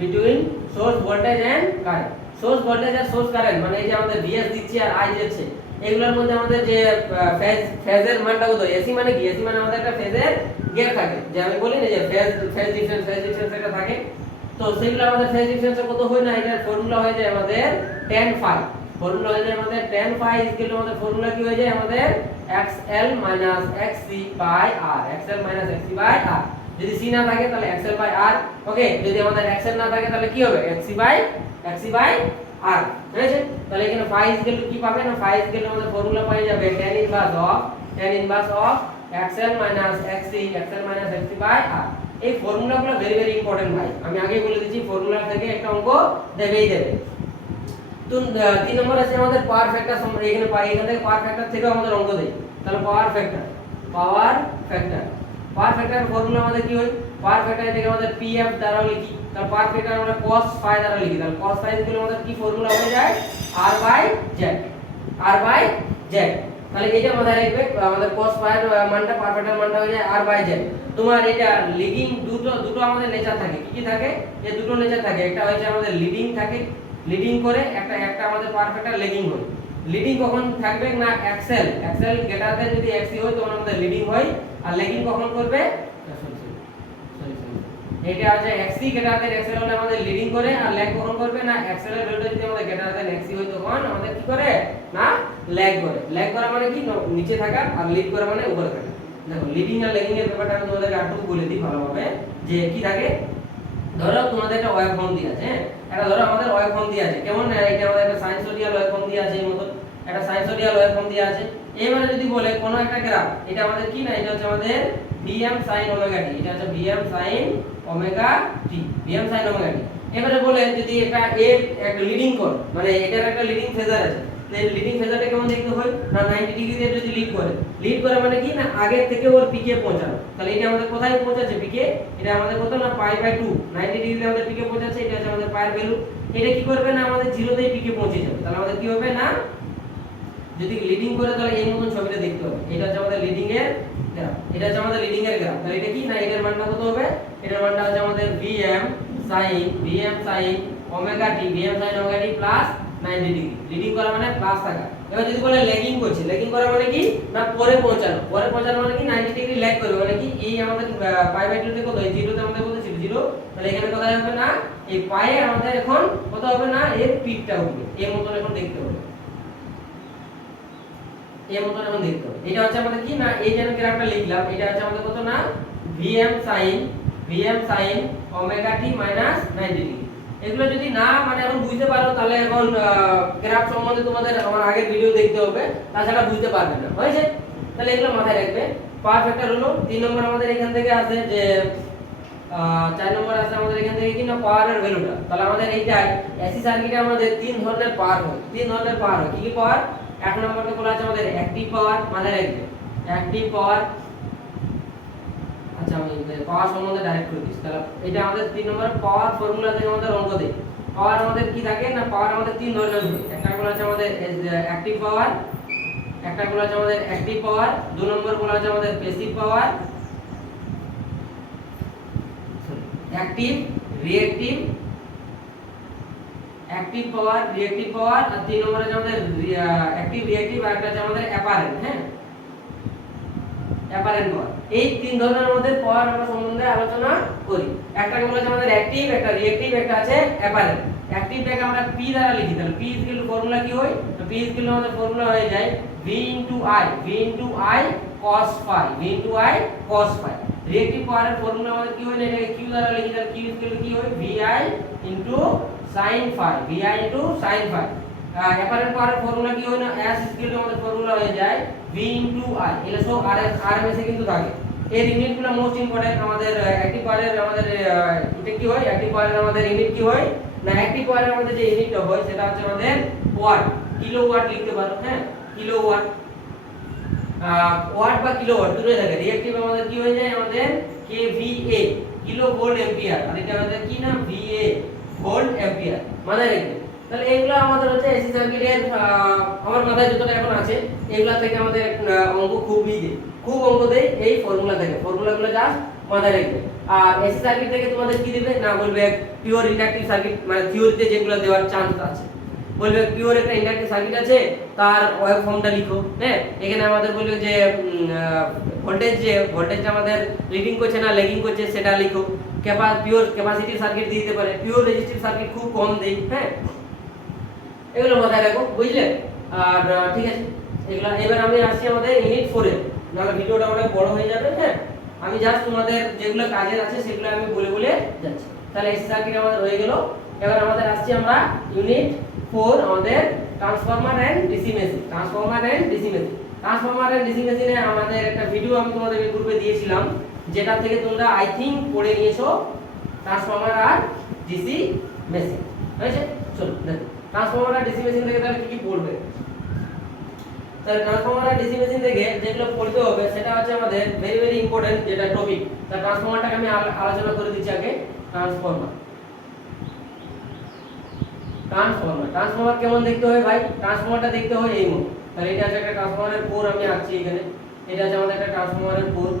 between source voltage and current. Source voltage আর সোর্স কারেন্ট মানে এই যে আমাদের ভিএস দিচ্ছি আর আই দিচ্ছে, এগুলোর মধ্যে আমাদের যে ফেজের মানটা কত, এসি মানে কি, এসি মানে আমাদের একটা ফেজের গ্যাপ থাকে, যে আমি বলি না যে ফেজ ডিফারেন্স একটা থাকে। তো সেগুলো আমাদের ফেজ ডিফারেন্স কত হয় না, এটার ফর্মুলা হয়ে যায় আমাদের tan phi, ফর্মুলা হয়ে যায় আমাদের tan phi ইকুয়াল টু আমাদের ফর্মুলা কি হয়ে যায় আমাদের xl xc r, xl xc r। যদি c না থাকে তাহলে xl r, ওকে। যদি আমাদের xl না থাকে তাহলে কি হবে, xc r, ঠিক আছে। তাহলে এখানে phi ইকুয়াল টু কি পাবে না, phi ইকুয়াল টু আমাদের ফর্মুলা পাওয়া যাবে tan inverse of xl xc, xl xc r। এই ফর্মুলাগুলো ভেরি ইম্পর্টেন্ট ভাই, আমি আগেই বলে দিচ্ছি, ফর্মুলা থেকে একটা অঙ্ক দেবেই দেবে। তো 3 নম্বর আছে আমাদের পাওয়ার ফ্যাক্টর, এখানে পাই, এখান থেকে পাওয়ার ফ্যাক্টর থেকে আমাদের অঙ্ক দেয়। তাহলে পাওয়ার ফ্যাক্টর ফর্মুলা আমাদের কি হয়, পাওয়ার ফ্যাক্টর থেকে আমাদের pf দ্বারা লিখি, তাহলে পাওয়ার ফ্যাক্টর আমরা cos phi দ্বারা লিখি, তাহলে cos phi গুলো আমাদের কি ফর্মুলা হয়ে যায় r/z। তাহলে এটা মাথায় রাখবে, আমাদের cos phi এর মানটা, পাওয়ার ফ্যাক্টর মানটা হয়ে যায় r/z। তোমার এটা লিডিং দুটো আমাদের নেচার থাকে, কি কি থাকে, এই দুটো নেচার থাকে, একটা হচ্ছে আমাদের লিডিং থাকে, লিডিং করে, একটা আমাদের পাওয়ার ফ্যাক্টর ল্যাগিং হয়। লিডিং কখন থাকবে না এক্সেল গ্রেটার দেন যদি এক্সি হয় তখন আমাদের লিডিং হয়, আর ল্যাগিং কখন করবে এটা আছে এক্সি গ্রেটার দেন এক্সেল হলে আমাদের লিডিং করে, আর ল্যাগ কখন করবে না এক্সেল এর ভ্যালুটা যদি আমাদের গ্রেটার দেন এক্সি হয় তখন আমাদের কি করে না ল্যাগ করে। ল্যাগ করা মানে কি নিচে থাকা, আর লিড করা মানে উপরে থাকা। দেখো লিডিং আর ল্যাগিং এর ব্যাপারটা আমি তোমাদেরকে আরেকটু বলে দিই ভালোভাবে যে কি থাকে। ধরো তোমাদের একটা ওয়েভ ফর্ম দিয়ে আছে, হ্যাঁ এটা ধরো আমাদের ওয়েভ ফর্ম দিয়ে আছে, কেমন এটা আমাদের একটা সাইনোসয়েডাল ওয়েভ ফর্ম দিয়ে আছে, এর মত একটা সাইনোসয়েডাল ওয়েভ ফর্ম দিয়ে আছে। এবারে যদি বলে কোন একটা গ্রাফ, এটা আমাদের কি না এটা হচ্ছে আমাদের Vm sin ওমেগা t, এটা হচ্ছে Vm sin omega t, Vm sin omega t। এবারে বলে যদি এটা এর একটা লিডিং কোণ, মানে এটার একটা লিডিং ফেজার আছে, তাহলে লিডিং ফেজারটা কেমন দেখতে হয় না 90 ডিগ্রি দিয়ে যদি লিড করে মানে কি না আগের থেকে ওর পিকে পৌঁছানো। তাহলে এটা আমাদের কোথায় পৌঁছাচ্ছে পিকে, এটা আমাদের কত না π/2, 90 ডিগ্রিতে আমাদের পিকে পৌঁছাচ্ছে, এটা হচ্ছে আমাদের পায়ের ভ্যালু। এটা কি করবে না আমাদের জিরোতেই পিকে পৌঁছে যাবে। তাহলে আমাদের কি হবে না যদি লিডিং করে তাহলে এই মতন ছবিটা দেখতে হবে। এটা হচ্ছে আমাদের লিডিং এর গ্রাফ, এটা হচ্ছে আমাদের লিডিং এর গ্রাফ। তাহলে এটা কি না এটার মানটা কত হবে, এটার মানটা হচ্ছে আমাদের Vm sin omega t, Vm sin omega t plus 90 degree. Leading করা মানে প্লাস থাকা। এবার যদি বলে ল্যাগিং করছে, ল্যাগিং করা মানে কি না পরে পৌঁছানো মানে কি 90 ডিগ্রি ল্যাগ করবে, মানে কি এই আমাদের π/2 তে কত এই 0 তে আমাদের কত ছিল 0, তাহলে এখানে কত হবে না এই পায়ে আমাদের এখন কত হবে না এর পিকটা উঠবে, এর মতন এখন দেখতে হবে, এর মতন এখন দেখতে হবে। এটা হচ্ছে আমাদের কি না এই যে আমি গ্রাফটা লিখলাম, এটা হচ্ছে আমাদের কত না Vm sin omega t minus 90 degree. এগুলো যদি না মানে এখন বুঝতে পারো তাহলে এখন গ্রাফ সম্বন্ধে তোমাদের আমার আগের ভিডিও দেখতে হবে, তাছাড়া বুঝতে পারবে না, হয়েছে? তাহলে এগুলো মাথায় রাখবে। পাওয়ার ফ্যাক্টর হলো 3 নম্বর আমাদের এখান থেকে আছে যে 4 নম্বর আছে আমাদের এখান থেকে কি না পাওয়ারের ভ্যালুটা। তাহলে আমাদের এইটাই এসি সার্কিটে আমাদের 3 ধরনের পাওয়ার হয়, 3 ধরনের পাওয়ার হয়। কি কি পাওয়ার? এক নম্বরটা বলা আছে আমাদের অ্যাক্টিভ পাওয়ার, মাথায় রাখবে অ্যাক্টিভ পাওয়ার। আচ্ছা আমি পাওয়ার সম্বন্ধে ডাইরেক্ট করে দিচ্ছি। তাহলে এটা আমাদের 3 নম্বর পাওয়ার ফর্মুলা থেকে আমাদের অঙ্ক দেয়। পাওয়ার আমাদের কি থাকে না পাওয়ার আমাদের 3 ধরনের হয়। একটা বলা আছে আমাদের অ্যাক্টিভ পাওয়ার, একটা বলা আছে আমাদের অ্যাক্টিভ পাওয়ার, 2 নম্বর বলা আছে আমাদের passive power, active reactive, active power reactive power, আর 3 নম্বরে আছে আমাদের অ্যাক্টিভ রিঅ্যাক্টিভ, আর একটা আছে আমাদের অ্যাপারেন্ট, হ্যাঁ অ্যাপারেন্ট পাওয়ার। এই 3 ধরনের মধ্যে পাওয়ার আমরা সম্বন্ধে আলোচনা করি। একটা বলা আছে আমাদের অ্যাক্টিভ, একটা রিঅ্যাক্টিভ, একটা আছে অ্যাপারেন্ট। অ্যাক্টিভটাকে আমরা P দ্বারা লিখি, তাহলে P ফর্মুলা কি হয়, তো P আমাদের ফর্মুলা হয়ে যায় V I cos phi, V I cos phi। Reactive পাওয়ারের ফর্মুলা আমাদের কি হয় না এটাকে Q দ্বারা লিখি, তাহলে Q কি হয় VI sin phi, VI sin phi। Apparent পাওয়ারের ফর্মুলা কি হয় না S আমাদের ফর্মুলা হয়ে যায় V I, এটা সব RMS এ কিন্তু থাকে। এই ইউনিটগুলো মোস্ট ইম্পর্টেন্ট আমাদের অ্যাক্টিভ পাওয়ারের আমাদের এটা কি হয় অ্যাক্টিভ পাওয়ারের আমাদের ইউনিট কি হয় না অ্যাক্টিভ পাওয়ারের আমাদের যে ইউনিটটা হয় সেটা হচ্ছে আমাদের ওয়াট, কিলোওয়াট লিখতে পারো, হ্যাঁ কিলোওয়াট। ওয়াট বা কিলোওয়াট দুটোই থাকে। রিঅ্যাক্টিভ আমাদের কি হয়ে যায় আমাদের kVA, কিলো ভোল্ট অ্যাম্পিয়ার, আর এটা আমাদের কি না VA, ভোল্ট অ্যাম্পিয়ার, মাথায় রাখবে। তাহলে এগুলো আমাদের হচ্ছে এসি সার্কিটের আমার মাথায় যতটা এখন আছে এগুলা থেকে আমাদের অঙ্ক খুব অঙ্ক দেয় এই ফর্মুলা থেকে। ফর্মুলাগুলো জাস্ট মাথায় রাখবে। আর এসি সার্কিট থেকে তোমাদের কি দিবে না বলবে পিওর ইন্ডাকটিভ সার্কিট, মানে থিওরিতে যেগুলো দেওয়ার চান্স আছে, বলবে পিওর একটা ইন্ডাকটিভ সার্কিট আছে তার ওয়েভ ফর্মটা লিখো, হ্যাঁ এখানে আমাদের বলবে যে ভোল্টেজটা আমাদের লিডিং করছে না ল্যাগিং করছে সেটা লিখো। পিওর ক্যাপাসিটিভ সার্কিট দিতে পারে, পিওর রেজিস্টিভ সার্কিট খুব কম দেয়, হ্যাঁ এগুলো মাথায় রাখো, বুঝলে? আর ঠিক আছে এগুলো। এবার আমি আসছি আমাদের ইউনিট 4 এ, নাহলে ভিডিওটা অনেক বড় হয়ে যাবে, হ্যাঁ আমি জাস্ট তোমাদের যেগুলো কাজের আছে সেগুলো আমি বলে যাচ্ছি। তাহলে এসি সার্কিট আমাদের হয়ে গেল। এবার আমাদের আসছি আমরা ইউনিট 4 আমাদের transformer and DC machine. Transformer and DC মেশিনে আমাদের একটা ভিডিও আমি তোমাদের গ্রুপে দিয়েছিলাম, যেটা থেকে তোমরা আই থিংক পড়ে নিয়েছো ট্রান্সফরমার আর ডিসি মেশিন, হয়েছে? চলো দেখো ট্রান্সফরমার আর ডিসি মেশিন থেকে তাহলে কি পড়বে। তাহলে ট্রান্সফরমার আর ডিসি মেশিন থেকে যেগুলো পড়তে হবে সেটা হচ্ছে আমাদের ভেরি ইম্পর্টেন্ট যেটা টপিক। তাহলে ট্রান্সফরমারটাকে আমি আলোচনা করে দিচ্ছি আগে। ট্রান্সফরমার কেমন দেখতে হয় ভাই? ট্রান্সফরমারটা দেখতে হয় এই মতো। তাহলে এটা হচ্ছে একটা ট্রান্সফরমারের কোর আমি আঁকছি এখানে। এটা হচ্ছে আমাদের একটা ট্রান্সফরমারের কোর।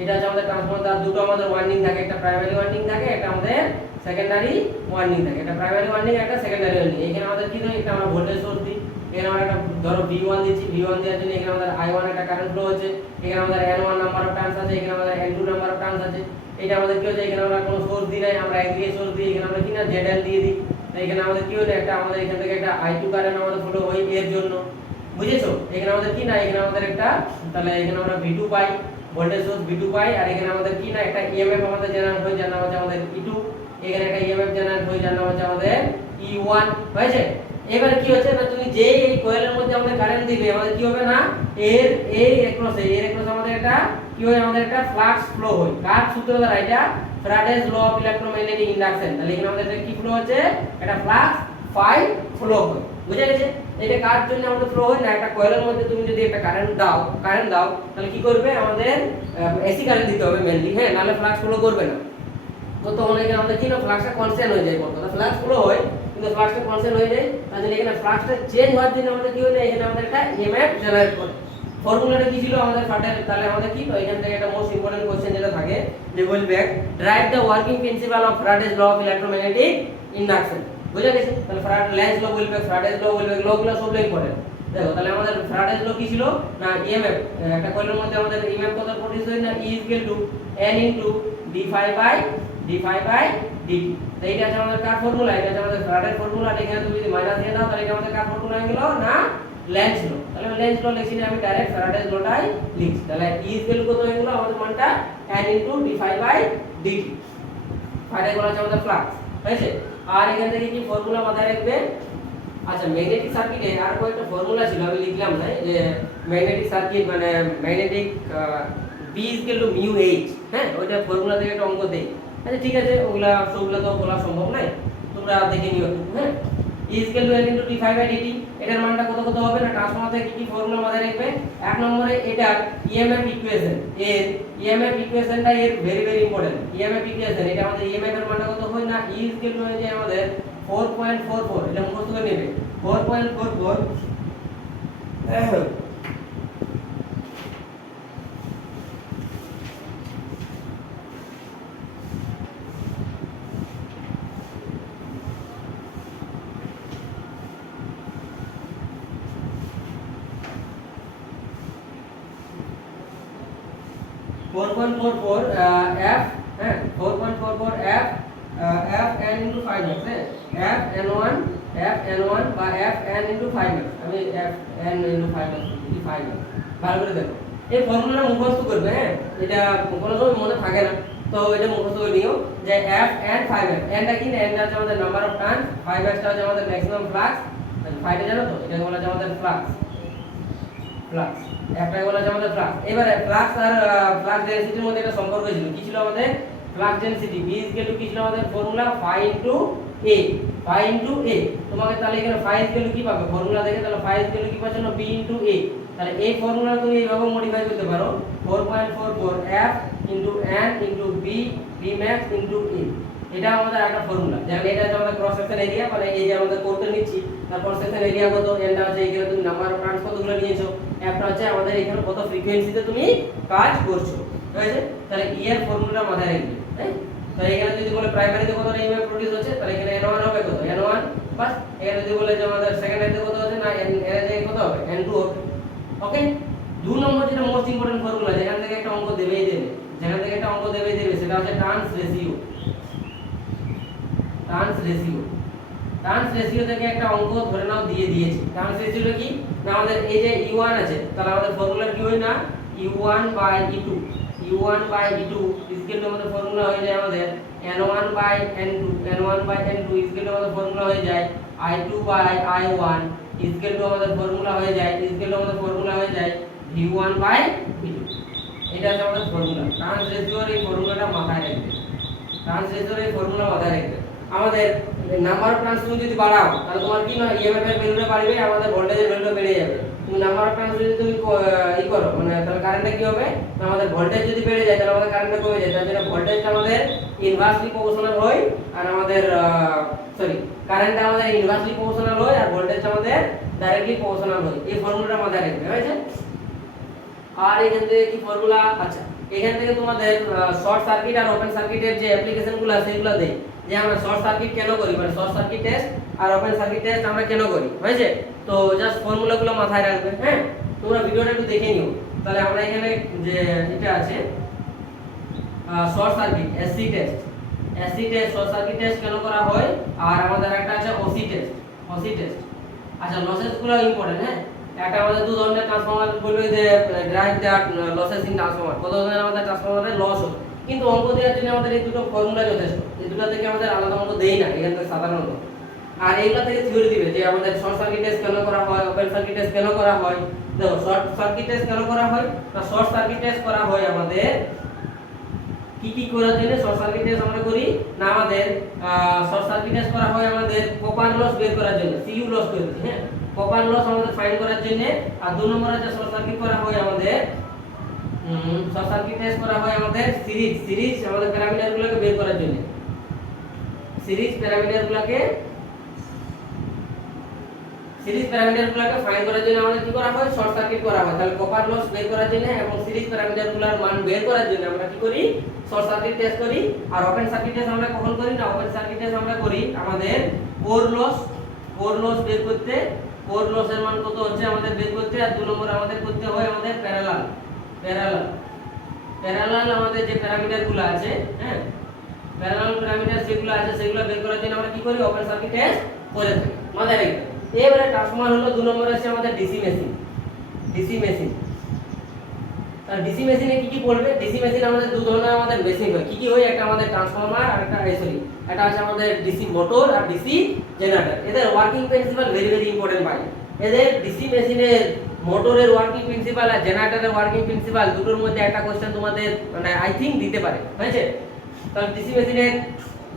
এটা হচ্ছে আমাদের ট্রান্সফরমার, তার দুটো আমাদের ওয়াইন্ডিং থাকে, একটা প্রাইমারি ওয়াইন্ডিং থাকে, একটা আমাদের সেকেন্ডারি ওয়াইন্ডিং থাকে। একটা প্রাইমারি ওয়াইন্ডিং একটা সেকেন্ডারি ওয়াইন্ডিং। এখানে আমাদের কি দেয়, একটা আমরা ভোল্টেজ সোর্স দিই, এখানে আমরা একটা ধরো V1 দিচ্ছি, V1 দেওয়ার জন্য এখানে আমাদের I1 একটা কারেন্ট ফ্লো হচ্ছে, এখানে আমাদের N1 নাম্বার অফ টার্নস আছে, এখানে আমাদের N2 নাম্বার অফ টার্নস আছে। এটা আমাদের কি হচ্ছে, এখানে আমরা কোনো সোর্স দিই নাই, আমরা একদিকে সোর্স দিই, এখানে আমরা কি না ZL দিয়ে দিই। তাই এখানে আমাদের কি হলো, একটা আমাদের এখান থেকে একটা I2 কারেন্ট আমাদের ফ্লো হয় এর জন্য, বুঝেছো? এখানে আমাদের কি না, এখানে আমাদের একটা, তাহলে এখানে আমরা V2 পাই, ভোল্টেজ সোর্স V2 পাই, আর এখানে আমাদের কি না একটা EMF আমাদের জেনারেট হয়, যার নাম হচ্ছে আমাদের E2। এখানে একটা EMF জেনারেট হয়, যার নাম হচ্ছে আমাদের E1, হয়েছে? এবারে কি হচ্ছে না, তুমি যে এই কয়েলের মধ্যে আমাদের কারেন্ট দিবে, আমাদের কি হবে না, এর এর আমাদের একটা কি হয়, আমাদের একটা ফ্লাক্স ফ্লো হয়। কার সূত্র দ্বারা? এটা ফ্যারাডেজ ল অফ ইলেক্ট্রোম্যাগনেটিক ইন্ডাকশন। তাহলে এখানে আমাদের একটা কি ফ্লো হচ্ছে, একটা ফ্লাক্স ফাই ফ্লো হয়, বুঝা গেছে? এটা কার জন্য আমাদের ফ্লো হয় না, একটা কয়েলের মধ্যে তুমি যদি একটা কারেন্ট দাও তাহলে কি করবে, আমাদের এসি কারেন্ট দিতে হবে মেইনলি, হ্যাঁ, নাহলে ফ্লাক্স ফ্লো করবে না। তো তখন এখানে আমাদের কি না, ফ্লাক্সটা কনস্ট্যান্ট হয়ে যায়, কথা ফ্লাক্স ফ্লো হয় কিন্তু ফ্লাক্সটা কনস্ট্যান্ট হয়ে যায়। তার জন্য এখানে ফ্লাক্সটা চেঞ্জ হওয়ার জন্য আমাদের কি হলো, এখানে আমাদের একটা ইএমএফ জেনারেট করে। ফর্মুলাটা কি ছিল আমাদের ফাটার? তাহলে আমাদের কি, তো এখান থেকে একটা মোস্ট ইম্পর্টেন্ট কোশ্চেন যেটা থাকে, যে will back drive the working principle of Faraday's law of electromagnetic induction, বুঝা গেছে? তাহলে Lenz law, will back, Faraday's law, will back, law গুলো সব ইম্পর্টেন্ট। দেখো তাহলে আমাদের ফ্যারাডেজ ল কি ছিল না, ইএমএফ, একটা কয়েলের মধ্যে আমাদের ইএমএফ কত প্রডিউস হয় না, E = N * d∅/dt। তো এইটা আছে আমাদের কার ফর্মুলা, এটা আছে আমাদের ফ্যারাডের ফর্মুলা। আর এখানে তুমি যদি মাইনাস দিয়ে দাও তাহলে এটা আমাদের কার ফর্মুলা হয়ে গেল না, লেন্স ল। তাহলে লেন্স ল লিখছি না, আমি ডাইরেক্ট ফ্যারাডেজ লটাই লিখছি। তাহলে E কত হয়ে গেল আমাদের মানটা, N * d∅/dt। ফ্যারাডেজ বলা আছে আমাদের ফ্লাক্স, হয়েছে? আর এখান থেকে কি ফর্মুলা মাথায় রাখবে? আচ্ছা, ম্যাগনেটিক সার্কিটে আর কয়েকটা ফর্মুলা ছিল, আমি লিখলাম না, যে ম্যাগনেটিক সার্কিট মানে ম্যাগনেটিক B = μH, হ্যাঁ, ওইটা ফর্মুলা থেকে একটা অঙ্ক দেই। আচ্ছা ঠিক আছে, সবগুলা তো বলা সম্ভব নয়, তোমরা দেখে নিও একটু, হ্যাঁ। E = N * d∅/dt, এটার মানটা কত কত হবে না, ট্রান্সফরমার থেকে কি ফর্মুলা মাথায় রাখবে? এক নম্বরে এটার EMF ইকুয়েশন, এর EMF ইকুয়েশনটা এর very very important. EMF equation, এটা আমাদের EMF এর মানটা কত হয় না, E = হয়ে যায় আমাদের 4.44, এটা মুখস্থ করে নেবে, 4.44 4.44 f, হ্যাঁ, 4.44 f f n * 5x, হ্যাঁ, f n1 বা f n * 5x, আমি f n * 5x, 5x ভালো করে দেখো। এই ফর্মুলাটা মুখস্থ করবে, হ্যাঁ, এটা কোনো সময় মনে থাকে না, তো এটা মুখস্থ করে নিও যে f n 5x, n টা কি না, n টা হচ্ছে আমাদের নাম্বার অফ টার্ন, 5x টা হচ্ছে আমাদের ম্যাক্সিমাম ফ্লাক্স। 5 টা জানো তো, এটা বলা যায় আমাদের ফ্লাক্স, একটাই বলা যায় আমাদের ফ্লাক্স। এবারে ফ্লাক্স আর ফ্লাক্স ডেনসিটির মধ্যে একটা সম্পর্ক ছিল, কি ছিল আমাদের? ফ্লাক্স ডেনসিটি B = কি ছিল আমাদের ফর্মুলা, phi * A। তোমাকে তাহলে এখানে phi = কি পাবে ফর্মুলা দেখে, তাহলে phi = কি পাচ্ছ না, B * A। তাহলে এই ফর্মুলা তুমি এইভাবে মডিফাই করতে পারো, 4.44 f * n * b max * A। এটা আমাদের একটা ফর্মুলা। যেখানে এটা হচ্ছে আমাদের ক্রস সেকশন এরিয়া, মানে এই যে আমাদের করতে নিচ্ছি তার ক্রস সেকশন এরিয়া কত, এনটা হচ্ছে এখানে তুমি নাম্বার অফ টার্নস কতগুলো নিয়েছো, এফটা হচ্ছে আমাদের এখানে কত ফ্রিকোয়েন্সিতে তুমি কাজ করছো, ঠিক আছে? তাহলে ই এর ফর্মুলা মাথায় রাখবে, তাই? তো এখানে যদি বলে প্রাইমারিতে কত ইএমএফ প্রডিউস হচ্ছে, তাহলে এখানে n1 হবে কত, n1 বাস। এখানে যদি বলে যে আমাদের সেকেন্ডারিতে কত হচ্ছে না, n এর জায়গায় কত হবে, n2 হবে। ওকে, 2 নম্বর যেটা মোস্ট ইম্পর্টেন্ট ফর্মুলা, যেখান থেকে একটা অঙ্ক দেবেই দেবে, সেটা হচ্ছে টার্নস রেশিও। টার্নস রেশিও থেকে একটা অঙ্ক ধরে নাও দিয়ে দিয়েছি। টার্নস রেশিওটা কি না, আমাদের এই যে E1 আছে, তাহলে আমাদের ফর্মুলা কি হয় না, E1/E2 আমাদের ফর্মুলা হয়ে যায় আমাদের N1/N2 আমাদের ফর্মুলা হয়ে যায় I2/I1 আমাদের ফর্মুলা হয়ে যায় V1/V2। এটা হচ্ছে আমাদের ফর্মুলা। ট্রান্স রেশিওর এই ফর্মুলাটা মাথায় রাখবে, আমাদের নাম্বার অফ ট্রান্স তুমি যদি বাড়াও তাহলে তোমার কি না, ইএমএফ এর ভ্যালুটা বাড়বে, আমাদের ভোল্টেজের ভ্যালুটা বেড়ে যাবে। তুমি নাম্বার অফ ট্রান্স যদি তুমি ই করো, মানে তাহলে কারেন্টটা কি হবে, আমাদের ভোল্টেজ যদি বেড়ে যায় তাহলে আমাদের কারেন্টটা কমে যায়। তার জন্য ভোল্টেজটা আমাদের ইনভার্সলি প্রপোর্শনাল হয়, আর আমাদের কারেন্টটা আমাদের ইনভার্সলি প্রপোর্শনাল হয়, আর ভোল্টেজটা আমাদের ডাইরেক্টলি প্রপোর্শনাল হয়। এই ফর্মুলাটা মাথায় রাখবে, হয়েছে? আর এখান থেকে কি ফর্মুলা, আচ্ছা এখান থেকে তোমাদের শর্ট সার্কিট আর ওপেন সার্কিটের যে অ্যাপ্লিকেশনগুলো আছে সেগুলো দেই, যে আমরা শর্ট সার্কিট কেন করি, মানে শর্ট সার্কিট টেস্ট আর ওপেন সার্কিট টেস্ট আমরা কেন করি, হয়েছে? তো জাস্ট ফর্মুলাগুলো মাথায় রাখবে, হ্যাঁ? তোমরা ভিডিওটা একটু দেখে নিও। তাহলে আমরা এখানে যে এটা আছে short circuit SC test, short circuit test কেন করা হয়, আর আমাদের একটা আছে ওসি টেস্ট, আচ্ছা লসেস গুলো ইম্পর্টেন্ট, হ্যাঁ? একটা আমাদের দু ধরনের ট্রান্সফরমার বলবে যে drive that losses in transformer, কত ধরনের আমাদের ট্রান্সফরমারে লস হয়, কিন্তু অঙ্ক দেওয়ার জন্য আমাদের এই দুটো ফর্মুলা যথেষ্ট, এই দুটো থেকে আমাদের আলাদা অঙ্ক দেই না এখান থেকে সাধারণত। আর এইগুলা থেকে থিওরি দিবে যে আমাদের শর্ট সার্কিট টেস্ট কেন করা হয়, ওপেন সার্কিট টেস্ট কেন করা হয়। দেখো শর্ট সার্কিট টেস্ট কেন করা হয়, না শর্ট সার্কিট টেস্ট করা হয় আমাদের কি করার জন্য শর্ট সার্কিট টেস্ট আমরা করি, না আমাদের শর্ট সার্কিট টেস্ট করা হয় আমাদের কপার লস বের করার জন্য, সিইউ লস করেছি, হ্যাঁ? কপার লস আমাদের ফাইন্ড করার জন্য। আর দুই নম্বরে যে শর্ট সার্কিট করা হয় আমাদের শর্ট সার্কিট টেস্ট করা হয় আমাদের সিরিজ আমাদের প্যারামিটারগুলোকে বের করার জন্য, সিরিজ প্যারামিটারগুলোকে ফাইন্ড করার জন্য আমাদের কি করা হয়, শর্ট সার্কিট করা হয়। তাহলে কপার লস বের করার জন্য এবং সিরিজ প্যারামিটারগুলোর মান বের করার জন্য আমরা কি করি, শর্ট সার্কিট টেস্ট করি। আর ওপেন সার্কিট টেস্ট আমরা কখন করি, না ওপেন সার্কিট টেস্ট আমরা করি আমাদের কোর লস বের করতে, কোর লসের মান কত হচ্ছে আমাদের বের করতে। আর দুই নম্বর আমাদের করতে হয় আমাদের প্যারালাল আমাদের যে প্যারামিটারগুলো আছে, হ্যাঁ? প্যারালাল প্যারামিটার যেগুলো আছে সেগুলো বের করার জন্য আমরা কি করি, ওপেন সার্কিট টেস্ট করে থাকি, মাথায় রাখবে। এবারে ট্রান্সফরমার হলো দুই নম্বরে আছে আমাদের ডিসি মেশিন। তাহলে ডিসি মেশিনে কি পড়বে, ডিসি মেশিন আমাদের দু ধরনের আমাদের মেশিন হয়, কি হয়, একটা আমাদের ট্রান্সফরমার আর একটা এটা আছে আমাদের ডিসি মোটর আর ডিসি জেনারেটর। এদের ওয়ার্কিং প্রিন্সিপাল ভেরি ইম্পর্টেন্ট ভাই। এদের ডিসি মেশিনের মোটরের ওয়ার্কিং প্রিন্সিপাল আর জেনারেটরের ওয়ার্কিং প্রিন্সিপাল দুটোর মধ্যে একটা কোশ্চেন তোমাদের মানে আই থিংক দিতে পারে, হয়েছে? তাহলে ডিসি মেশিনের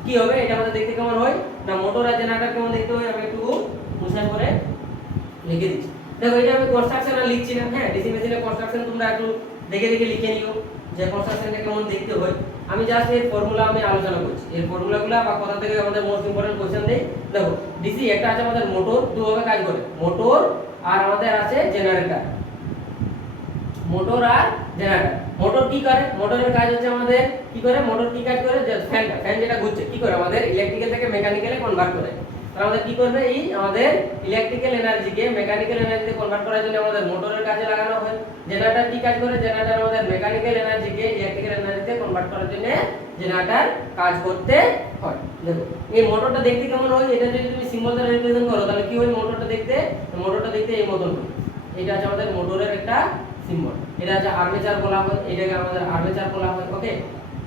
কি হবে, এটা আমাদের দেখতে কেমন হয়, না মোটর আর জেনারেটর কেমন দেখতে হয়, আমি একটু মুছাই করে লিখে দিচ্ছি। দেখো এটা আমি কনস্ট্রাকশন আর লিখছি না, হ্যাঁ? ডিসি মেশিনের কনস্ট্রাকশন তোমরা একটু দেখে লিখে নিও যে কনস্ট্রাকশনটা কেমন দেখতে হয়। আমি জাস্ট এর ফর্মুলা আমি আলোচনা করছি, এর ফর্মুলাগুলো বা কথা থেকে আমাদের মোস্ট ইম্পর্টেন্ট কোশ্চেন দেই। দেখো ডিসি একটা আছে আমাদের মোটর, দুভাবে কাজ করে, মোটর আর আমাদের আছে জেনারেটর, মোটর আর জেনারেটর। মোটর কি করে, মোটরের কাজ হচ্ছে আমাদের কি করে, মোটর কি কাজ করে, যে ফ্যান যেটা ঘুরছে কি করে আমাদের ইলেকট্রিক্যাল থেকে মেকানিক্যালে কনভার্ট করে। তাহলে আমাদের কি করবে, এই আমাদের ইলেকট্রিক্যাল এনার্জিকে মেকানিক্যাল এনার্জিতে কনভার্ট করার জন্য আমাদের মোটরের কাজে লাগানো হয়। জেনারেটর কি কাজ করে, জেনারেটর আমাদের মেকানিক্যাল এনার্জিকে ইলেকট্রিক্যাল এনার্জিতে কনভার্ট করার জন্য জেনারেটর কাজ করতে হয়। দেখো এই মোটরটা দেখতে কেমন হয়, এটা যদি তুমি সিম্বল দ্বারা রিপ্রেজেন্ট করো তাহলে কি হয়, মোটরটা দেখতে এই মতন হয়। এটা আছে আমাদের মোটরের একটা সিম্বল, এটা আছে আর্মেচার বলা হয়, এটাকে আমাদের আর্মেচার বলা হয়। ওকে,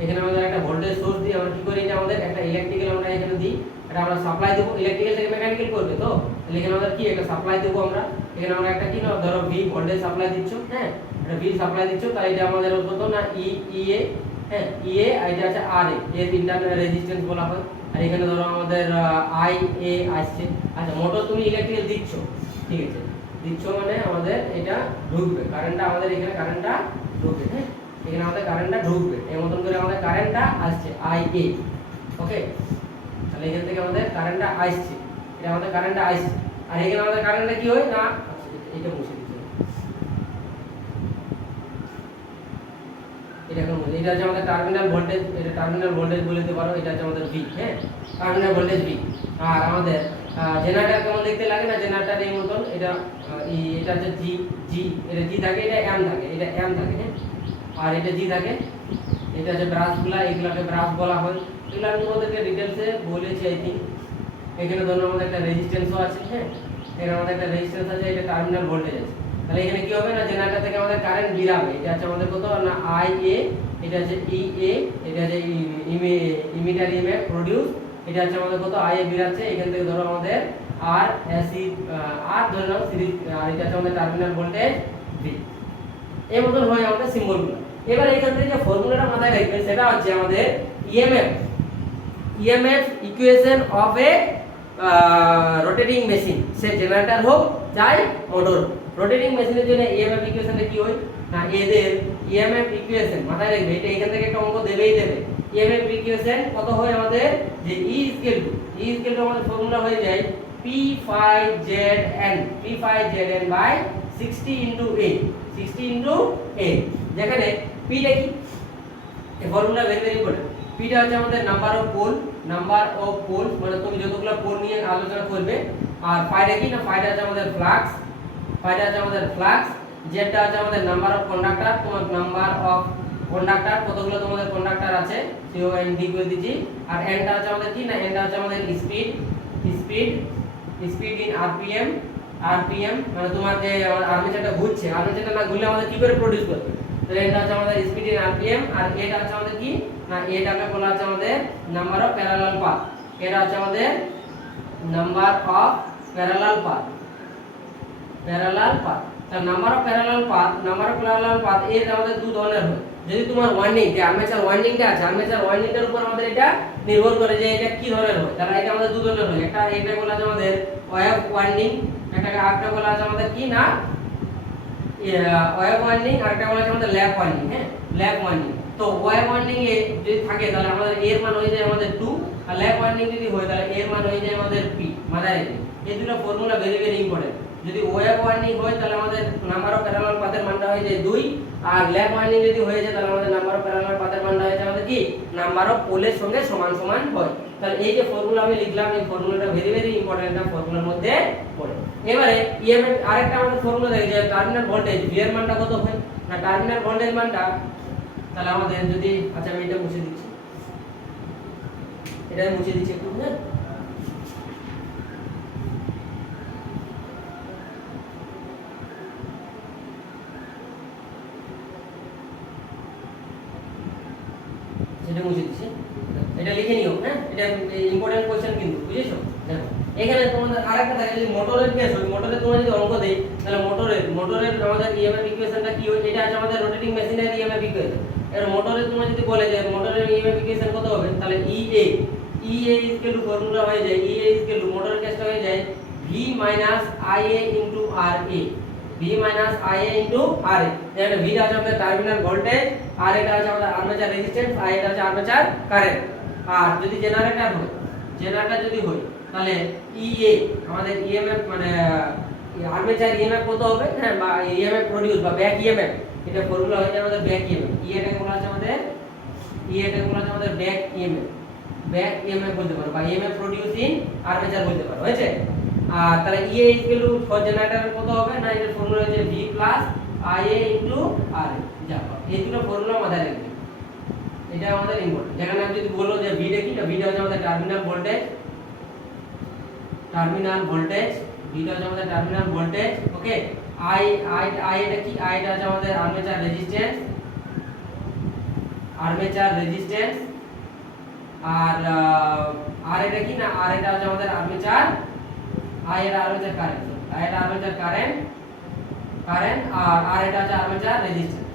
এখানে আমাদের একটা ভোল্টেজ সোর্স দিয়ে আমরা কি করি, এটা আমাদের একটা ইলেকট্রিক্যাল আমরা এখানে দিই, এটা আমরা সাপ্লাই দেব, ইলেকট্রিক্যাল থেকে মেকানিক্যাল করবে, তো তাহলে এখানে আমাদের কি একটা সাপ্লাই দেব আমরা, এখানে আমরা একটা কি না ধরো ভি ভোল্টেজ সাপ্লাই দিচ্ছ, হ্যাঁ? এটা ভি সাপ্লাই দিচ্ছ, তাহলে এটা আমাদের কত না ইএ, হ্যাঁ? ইএ আর এটা আছে আর এ ইন্টারনাল রেজিস্ট্যান্স বলা হয়। আর এখানে ধরো আমাদের আই এ আসছে। আচ্ছা মোটর তুমি ইলেকট্রিক্যাল দিচ্ছ, ঠিক আছে, দিচ্ছ মানে আমাদের এটা ঢুকবে কারেন্টটা, আমাদের এখানে কারেন্টটা ঢুকবে, হ্যাঁ? এখানে আমাদের কারেন্টটা ঢুকবে, এই মতন করে আমাদের কারেন্টটা আসছে আই এ। ওকে, তাহলে এখান থেকে আমাদের কারেন্টটা আসছে, এটা আমাদের কারেন্টটা আসছে। আর এখানে আমাদের কারেন্টটা কি হয় না, আচ্ছা এটা মুছে দিচ্ছি, এটা এখন মুছে, এটা হচ্ছে আমাদের টার্মিনাল ভোল্টেজ, এটা টার্মিনাল ভোল্টেজ বলে দিতে পারো, এটা হচ্ছে আমাদের ভি, হ্যাঁ? Terminal voltage V. আর আমাদের জেনারেটর কেমন দেখতে লাগে না, জেনারেটর এই মতন, এটা এটা হচ্ছে জি এটা জি থাকে, এটা এম থাকে, হ্যাঁ? আর এটা জি থাকে, এটা হচ্ছে ব্রাশগুলা, এগুলাকে ব্রাশ বলা হয়। এগুলো আমি তোমাদেরকে ডিটেইলসে বলেছি আই থিংক। এখানে ধরুন আমাদের একটা রেজিস্ট্যান্সও আছে, হ্যাঁ? এখানে আমাদের একটা রেজিস্ট্যান্স আছে, এটা টার্মিনাল ভোল্টেজ আছে। তাহলে এখানে কি হবে না, জেনারেটর থেকে আমাদের কারেন্ট বেরাবে, এটা আছে আমাদের কত না আই এ, এটা আছে ই এ, এটা আছে ইমিটার ইএমএফ প্রোডিউস, এটা আছে আমাদের কত আই এ বেরাচ্ছে। এখান থেকে ধরো আমাদের আর এসি আর ধরে নাও সিরিজ, আর এটা আছে আমাদের টার্মিনাল ভোল্টেজ ভি। এই মতন হয় আমাদের সিম্বলগুলো। এবার এখান থেকে যে ফর্মুলাটা মাথায় রাখবেন সেটা হচ্ছে আমাদের EMF equation of A rotating machine, say generator হোক চাই মোটর। রোটেটিং মেশিনের জন্য ইএমএফ ইকুয়েশনটা কি হয় না, এদের ইএমএফ ইকুয়েশন মাথায় রাখবে, এটা এখান থেকে একটা অঙ্ক দেবেই দেবে। ইএমএফ ইকুয়েশন কত হয় আমাদের, যে ই ইকুয়াল টু আমাদের ফর্মুলা হয়ে যায় P5ZN by 60 * A, যেখানে P টা কি, এই ফর্মুলা ভেরি ভেরি ইম্পর্টেন্ট। পিটা হচ্ছে আমাদের নাম্বার অফ পোল, মানে তুমি যতগুলো পোল নিয়ে আলোচনা করবে। আর ফাইটা কি না, ফাইটা হচ্ছে আমাদের ফ্লাক্স, জেডটা হচ্ছে আমাদের নাম্বার অফ কন্ডাক্টর, তোমার নাম্বার অফ কন্ডাক্টর কতগুলো তোমাদের কন্ডাক্টর আছে সিও এন ডি করে দিচ্ছি। আর এনটা হচ্ছে আমাদের কি না, এনটা হচ্ছে আমাদের স্পিড ইন আরপিএম, মানে তোমার যে আর্মেচারটা ঘুরছে, আর্মেচারটা না ঘুরলে আমাদের কি করে প্রডিউস করবে, তাহলে এটা হচ্ছে আমাদের স্পিড ইন আরপিএম। আর এটা হচ্ছে আমাদের কি না, এটাকে বলা হচ্ছে আমাদের নাম্বার অফ প্যারালাল পাথ, এটা হচ্ছে আমাদের নাম্বার অফ প্যারালাল পাথ। তাহলে নাম্বার অফ প্যারালাল পাথ এর আমাদের দু ধরনের হয়। যদি তোমার ওয়াইন্ডিং যে আর্মেচার ওয়াইন্ডিংটা আছে, আর্মেচার ওয়াইন্ডিংটার উপর আমাদের এটা নির্ভর করে যে এটা কি ধরনের হয়। তাহলে এটা আমাদের দু ধরনের হয়, এটা বলা আছে আমাদের ওয়েভ ওয়াইন্ডিং, একটা বলা আছে আমাদের কি না ওয়েভ ওয়াইন্ডিং, আর একটা বলা আছে আমাদের ল্যাপ ওয়াইন্ডিং। হ্যাঁ, ল্যাপ ওয়াইন্ডিং। তো ওয়েভ ওয়াইন্ডিং এ যদি থাকে তাহলে আমাদের এর মান হয়ে যায় আমাদের 2, আর ল্যাপ ওয়াইন্ডিং যদি হয় তাহলে এর মান হয়ে যায় আমাদের p, মাথায় রাখবে এই দুটো ফর্মুলা ভেরি ভেরি ইম্পর্টেন্ট। যদি ওয়েভ ওয়াইন্ডিং হয় তাহলে আমাদের নাম্বার অফ প্যারালাল পাথের মানটা হয়ে যায় 2, আর ল্যাপ ওয়াইন্ডিং যদি হয়ে যায় তাহলে আমাদের নাম্বার অফ প্যারালাল পাথের মানটা হয়ে যায় আমাদের কি নাম্বার অফ পোলের সঙ্গে সমান সমান হয়। তাহলে এই যে ফর্মুলা আমি লিখলাম, এই ফর্মুলাটা ভেরি ভেরি ইম্পর্টেন্ট, একটা ফর্মুলার মধ্যে পড়ে। এবারে ইএমএফ আরেকটা আমাদের ফর্মুলা দেখে যে টার্মিনাল ভোল্টেজ ভি এর মানটা কত হয় না, টার্মিনাল ভোল্টেজ মানটা তাহলে আমাদের যদি, আচ্ছা আমি এটা মুছে দিচ্ছি, এটা মুছে দিচ্ছি একটু। হ্যাঁ, এটা মুছে দিচ্ছি, এটা লিখে নিও। হ্যাঁ, এটা ইম্পর্টেন্ট কোশ্চেন কিন্তু, বুঝেছো? দেখো এখানে তোমাদের আরেকটা থাকে, যদি মোটরের কেস হয়, মোটরে তোমরা যদি অঙ্ক দেই তাহলে মোটরের আমাদের ইএমএফ ইকুয়েশনটা কি হয়, এটা আছে আমাদের রোটেটিং মেশিনের ইএমএফ ইকুয়েশন। এর মোটরে তোমরা যদি বলে যে মোটরের ইএমএফ ইকুয়েশন কত হবে, তাহলে ইএ ইকুয়াল টু ফর্মুলা হয়ে যায়, ইএ ইকুয়াল টু মোটরের কেসটা হয়ে যায় V minus IA into RA, যেটা ভি আছে আমাদের টার্মিনাল ভোল্টেজ, আর এটা আছে আমাদের আর্মেচার রেজিস্ট্যান্স, আর এটা আছে আর্মেচার কারেন্ট। আর যদি জেনারেটর যদি হয় তাহলে ইএ আমাদের ইএমএফ মানে আর্মেচার ইএমএফ কত হবে, হ্যাঁ, বা ইএমএফ প্রোডিউস বা ব্যাক ইএমএফ, এটা ফর্মুলা হয়ে যায় আমাদের ব্যাক ইএমএফ। ইএটাকে বলা আছে আমাদের ব্যাক ইএমএফ বলতে পারো, বা ইএমএফ প্রোডিউসিং আর্মেচার বলতে পারো, হয়েছে? আর তাহলে ইএ ইকুয়াল টু ফর জেনারেটর কত হবে না, এর ফর্মুলা হচ্ছে V plus IA into RA. যা এই দুটো ফর্মুলা মাথায় রাখবে, এটা আমাদের ইম্পর্টেন্ট। যেখানে আমি যদি বলো যে ভি দেখি না, ভিটা হচ্ছে আমাদের টার্মিনাল ভোল্টেজ, ভিটা হচ্ছে আমাদের টার্মিনাল ভোল্টেজ। ওকে, আই এটা কি, আইটা হচ্ছে আমাদের আর্মেচার রেজিস্ট্যান্স, আর এটা কি না, আর এটা হচ্ছে আমাদের আর্মেচার, এটা আর্মেচার কারেন্ট, আর এটা হচ্ছে আর্মেচার রেজিস্ট্যান্স।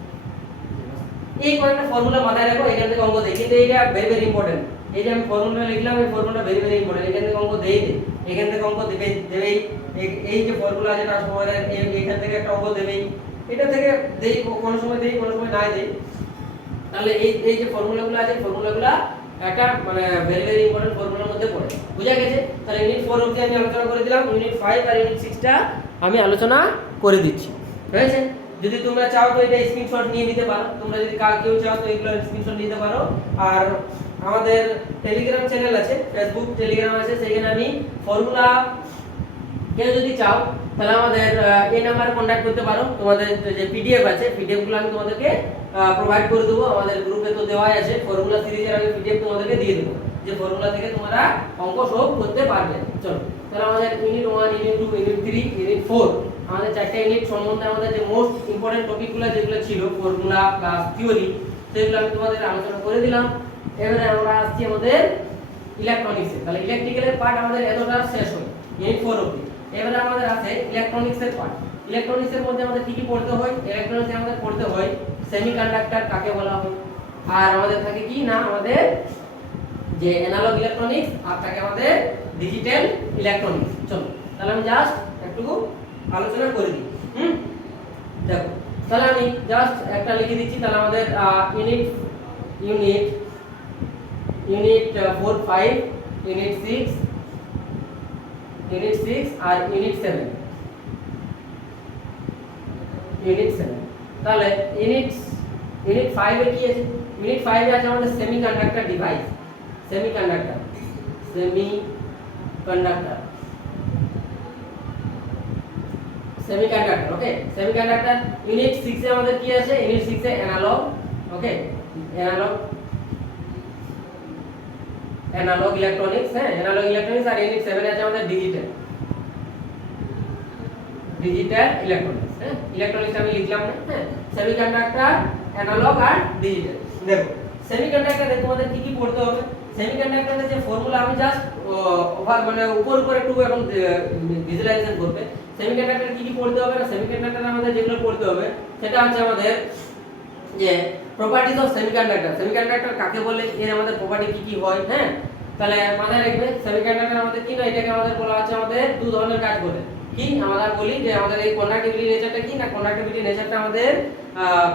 এই কয়েকটা ফর্মুলা মাথায় রাখো, এখান থেকে অঙ্ক দেই, কিন্তু এটা ভেরি ভেরি ইম্পর্টেন্ট। এই যে আমি ফর্মুলা লিখলাম, এই ফর্মুলা ভেরি ভেরি ইম্পর্টেন্ট, এখান থেকে অঙ্ক এখান থেকে অঙ্ক দেবেই। এই যে ফর্মুলা আছে ট্রান্সফরমারের, এখান থেকে একটা অঙ্ক দেবেই, এটা থেকে দেই, কোনো সময় না দেই। তাহলে এই যে ফর্মুলাগুলো আছে, ফর্মুলাগুলো একটা মানে ভেরি ভেরি ইম্পর্টেন্ট ফর্মুলার মধ্যে পড়ে, বুঝা গেছে? তাহলে ইউনিট 4 অবধি আমি আলোচনা করে দিলাম, ইউনিট 5 আর ইউনিট 6টা আমি আলোচনা করে দিচ্ছি, হয়েছে? যদি তোমরা চাও তো এটা স্ক্রিনশট নিয়ে নিতে পারো, তোমরা যদি কেউ চাও তো এগুলো স্ক্রিনশট নিতে পারো। আর আমাদের টেলিগ্রাম চ্যানেল আছে, ফেসবুক টেলিগ্রাম আছে, সেখানে আমি ফর্মুলা কেউ যদি চাও তাহলে আমাদের এই নাম্বারে কন্টাক্ট করতে পারো। তোমাদের যে পিডিএফ আছে, পিডিএফগুলো আমি তোমাদেরকে প্রোভাইড করে দেবো, আমাদের গ্রুপে তো দেওয়াই আছে। ফর্মুলা সিরিজের আমি পিডিএফ তোমাদেরকে দিয়ে দেবো, যে ফর্মুলা থেকে তোমরা অঙ্ক সব করতে পারবে। চলো তাহলে আমাদের ইউনিট 1, ইউনিট 2, ইউনিট 3, ইউনিট 4 আমাদের 4টা ইউনিট সম্বন্ধে আমাদের যে মোস্ট ইম্পর্টেন্ট টপিকগুলো যেগুলো ছিল ফর্মুলা প্লাস থিওরি, সেগুলো আমি তোমাদের আলোচনা করে দিলাম। এবারে আমরা আসছি আমাদের ইলেকট্রনিক্সে। তাহলে ইলেকট্রিক্যালের পার্ট আমাদের এতটা শেষ হয় ইউনিট 4 অবধি। এবারে আমাদের আছে ইলেকট্রনিক্সের পার্ট। ইলেকট্রনিক্সের মধ্যে আমাদের কি কি পড়তে হয়, ইলেকট্রনিক্সে আমাদের পড়তে হয় সেমিকন্ডাক্টর কাকে বলা হয়, আর আমাদের থাকে কি না আমাদের যে অ্যানালগ ইলেকট্রনিক্স, আর থাকে আমাদের ডিজিটাল ইলেকট্রনিক্স। চলো তাহলে আমি জাস্ট একটু আলোচনা করে দিই। দেখো তাহলে আমি জাস্ট একটা লিখে দিচ্ছি। তাহলে আমাদের ইউনিট 4, 5, ইউনিট 6 আর ইউনিট 7। তাহলে ইউনিট 5 এ কি আছে, ইউনিট 5 এ আছে আমাদের সেমিকন্ডাক্টর ডিভাইস, সেমিকন্ডাক্টর সেমিকন্ডাক্টর ওকে। সেমিকন্ডাক্টর ইউনিট 6 এ আমাদের কি আছে? ইউনিট 6 এ অ্যানালগ, ওকে, অ্যানালগ ইলেকট্রনিক্স, হ্যাঁ অ্যানালগ ইলেকট্রনিক্স। আর ইউনিট 7 এ আছে আমাদের ডিজিটাল ইলেকট্রনিক্স, হ্যাঁ ইলেকট্রনিক্স আমি লিখলাম না, হ্যাঁ সেমিকন্ডাক্টর, অ্যানালগ আর ডিজিটাল। দেখো সেমিকন্ডাক্টরে তোমাদের কি কি পড়তে হবে? সেমিকন্ডাক্টরের যে ফর্মুলা আমি জাস্ট মানে উপর একটু এখন ভিজুয়ালাইজেশন করবে। সেমিকন্ডাক্টরে কি কি পড়তে হবে না, সেমিকন্ডাক্টরে আমাদের যেগুলো পড়তে হবে সেটা হচ্ছে আমাদের যে প্রপার্টিজ অফ সেমিকন্ডাক্টর, সেমিকন্ডাক্টর কাকে বলে, এর আমাদের প্রপার্টি কি কি হয়, হ্যাঁ তাহলে মাথায় রাখবে সেমিকন্ডাক্টর আমাদের কি না, এটাকে আমাদের বলা আছে আমাদের দু ধরনের কাজ করে। কি আমরা বলি যে আমাদের এই কন্ডাক্টিভিটি নেচারটা কি না, কন্ডাক্টিভিটি নেচারটা আমাদের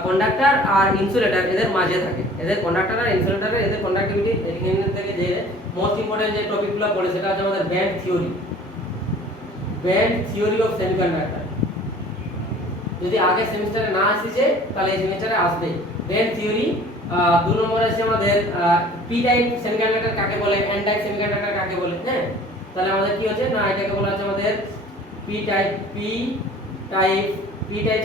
কন্ডাক্টর আর ইনসুলেটর এদের মাঝে থাকে, এদের কন্ডাক্টর আর ইনসুলেটরের এদের কন্ডাক্টিভিটি। এখান থেকে যে মোস্ট ইম্পর্টেন্ট যে টপিকগুলো পড়ে সেটা হচ্ছে আমাদের ব্যান্ড থিওরি অফ সেমিকন্ডাক্টর। যদি আগে সেমিস্টারে না আসছে তাহলে এই সেমিস্টারে আসবে ব্যান্ড থিওরি। 2 নম্বরে আছে আমাদের পি টাইপ সেমিকন্ডাক্টর কাকে বলে, এন টাইপ সেমিকন্ডাক্টর কাকে বলে, হ্যাঁ তাহলে আমাদের কি হচ্ছে না, এটাকে বলা হচ্ছে আমাদের পি টাইপ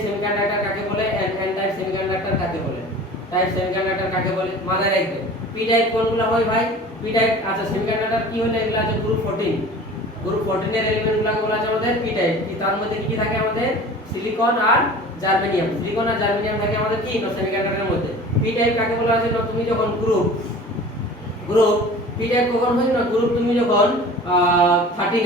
সেমিকন্ডাক্টর কাকে বলে, এন টাইপ সেমিকন্ডাক্টর কাকে বলে, টাইপ সেমিকন্ডাক্টর কাকে বলে মাথায় রাখবে। পি টাইপ কোনগুলো হয় ভাই? পি টাইপ আচ্ছা সেমিকন্ডাক্টর কি হলো, এগুলো আছে গ্রুপ 14 এর এলিমেন্টগুলোকে বলা আছে আমাদের পি টাইপ। কি তার মধ্যে কি কি থাকে আমাদের? সিলিকন আর জার্মেনিয়াম থাকে আমাদের কি না সেমিকন্ডাক্টরের মধ্যে। পি টাইপ কাকে বলা আছে না, তুমি যখন গ্রুপ পি টাইপ কখন হয় না, গ্রুপ তুমি যখন 13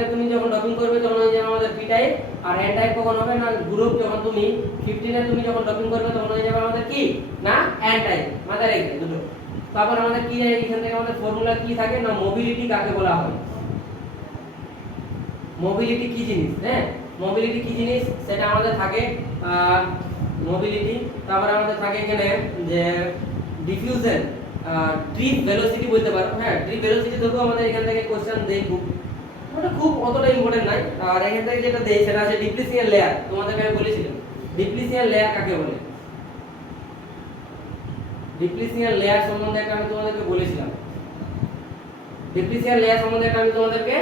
এর তুমি যখন ডপিং করবে তখন হয়ে যাবে আমাদের পি টাইপ। আর এন টাইপ কখন হবে না, গ্রুপ যখন তুমি 15 এর তুমি যখন ডপিং করবে তখন হয়ে যাবে আমাদের কি না এন টাইপ। মাথায় রাখবে দুটো। তারপর আমাদের কি এখান থেকে আমাদের ফর্মুলা কি থাকে না, মোবিলিটি কাকে বলা হয়, মোবিলিটি কি জিনিস, হ্যাঁ মোবিলিটি কি জিনিস সেটা আমাদের থাকে মোবিলিটি। তারপর আমাদের থাকে এখানে যে ডিফিউশন, ড্রিপ ভেলোসিটি বলতে পারো, হ্যাঁ ড্রিপ ভেলোসিটি দেখো আমাদের এখান থেকে কোশ্চেন দেই, ওটা খুব অতটা ইম্পর্টেন্ট নাই। আর এখান থেকে যেটা দেই সেটা আছে ডিপ্লিশিয়ান লেয়ার। তোমাদেরকে আমি বলেছিলাম ডিপ্লিশিয়ান লেয়ার কাকে বলে, ডিপ্লিশিয়ান লেয়ার সম্বন্ধে আমি তোমাদেরকে বলেছিলাম, ডিপ্লিশিয়ান লেয়ার সম্বন্ধে আমি তোমাদেরকে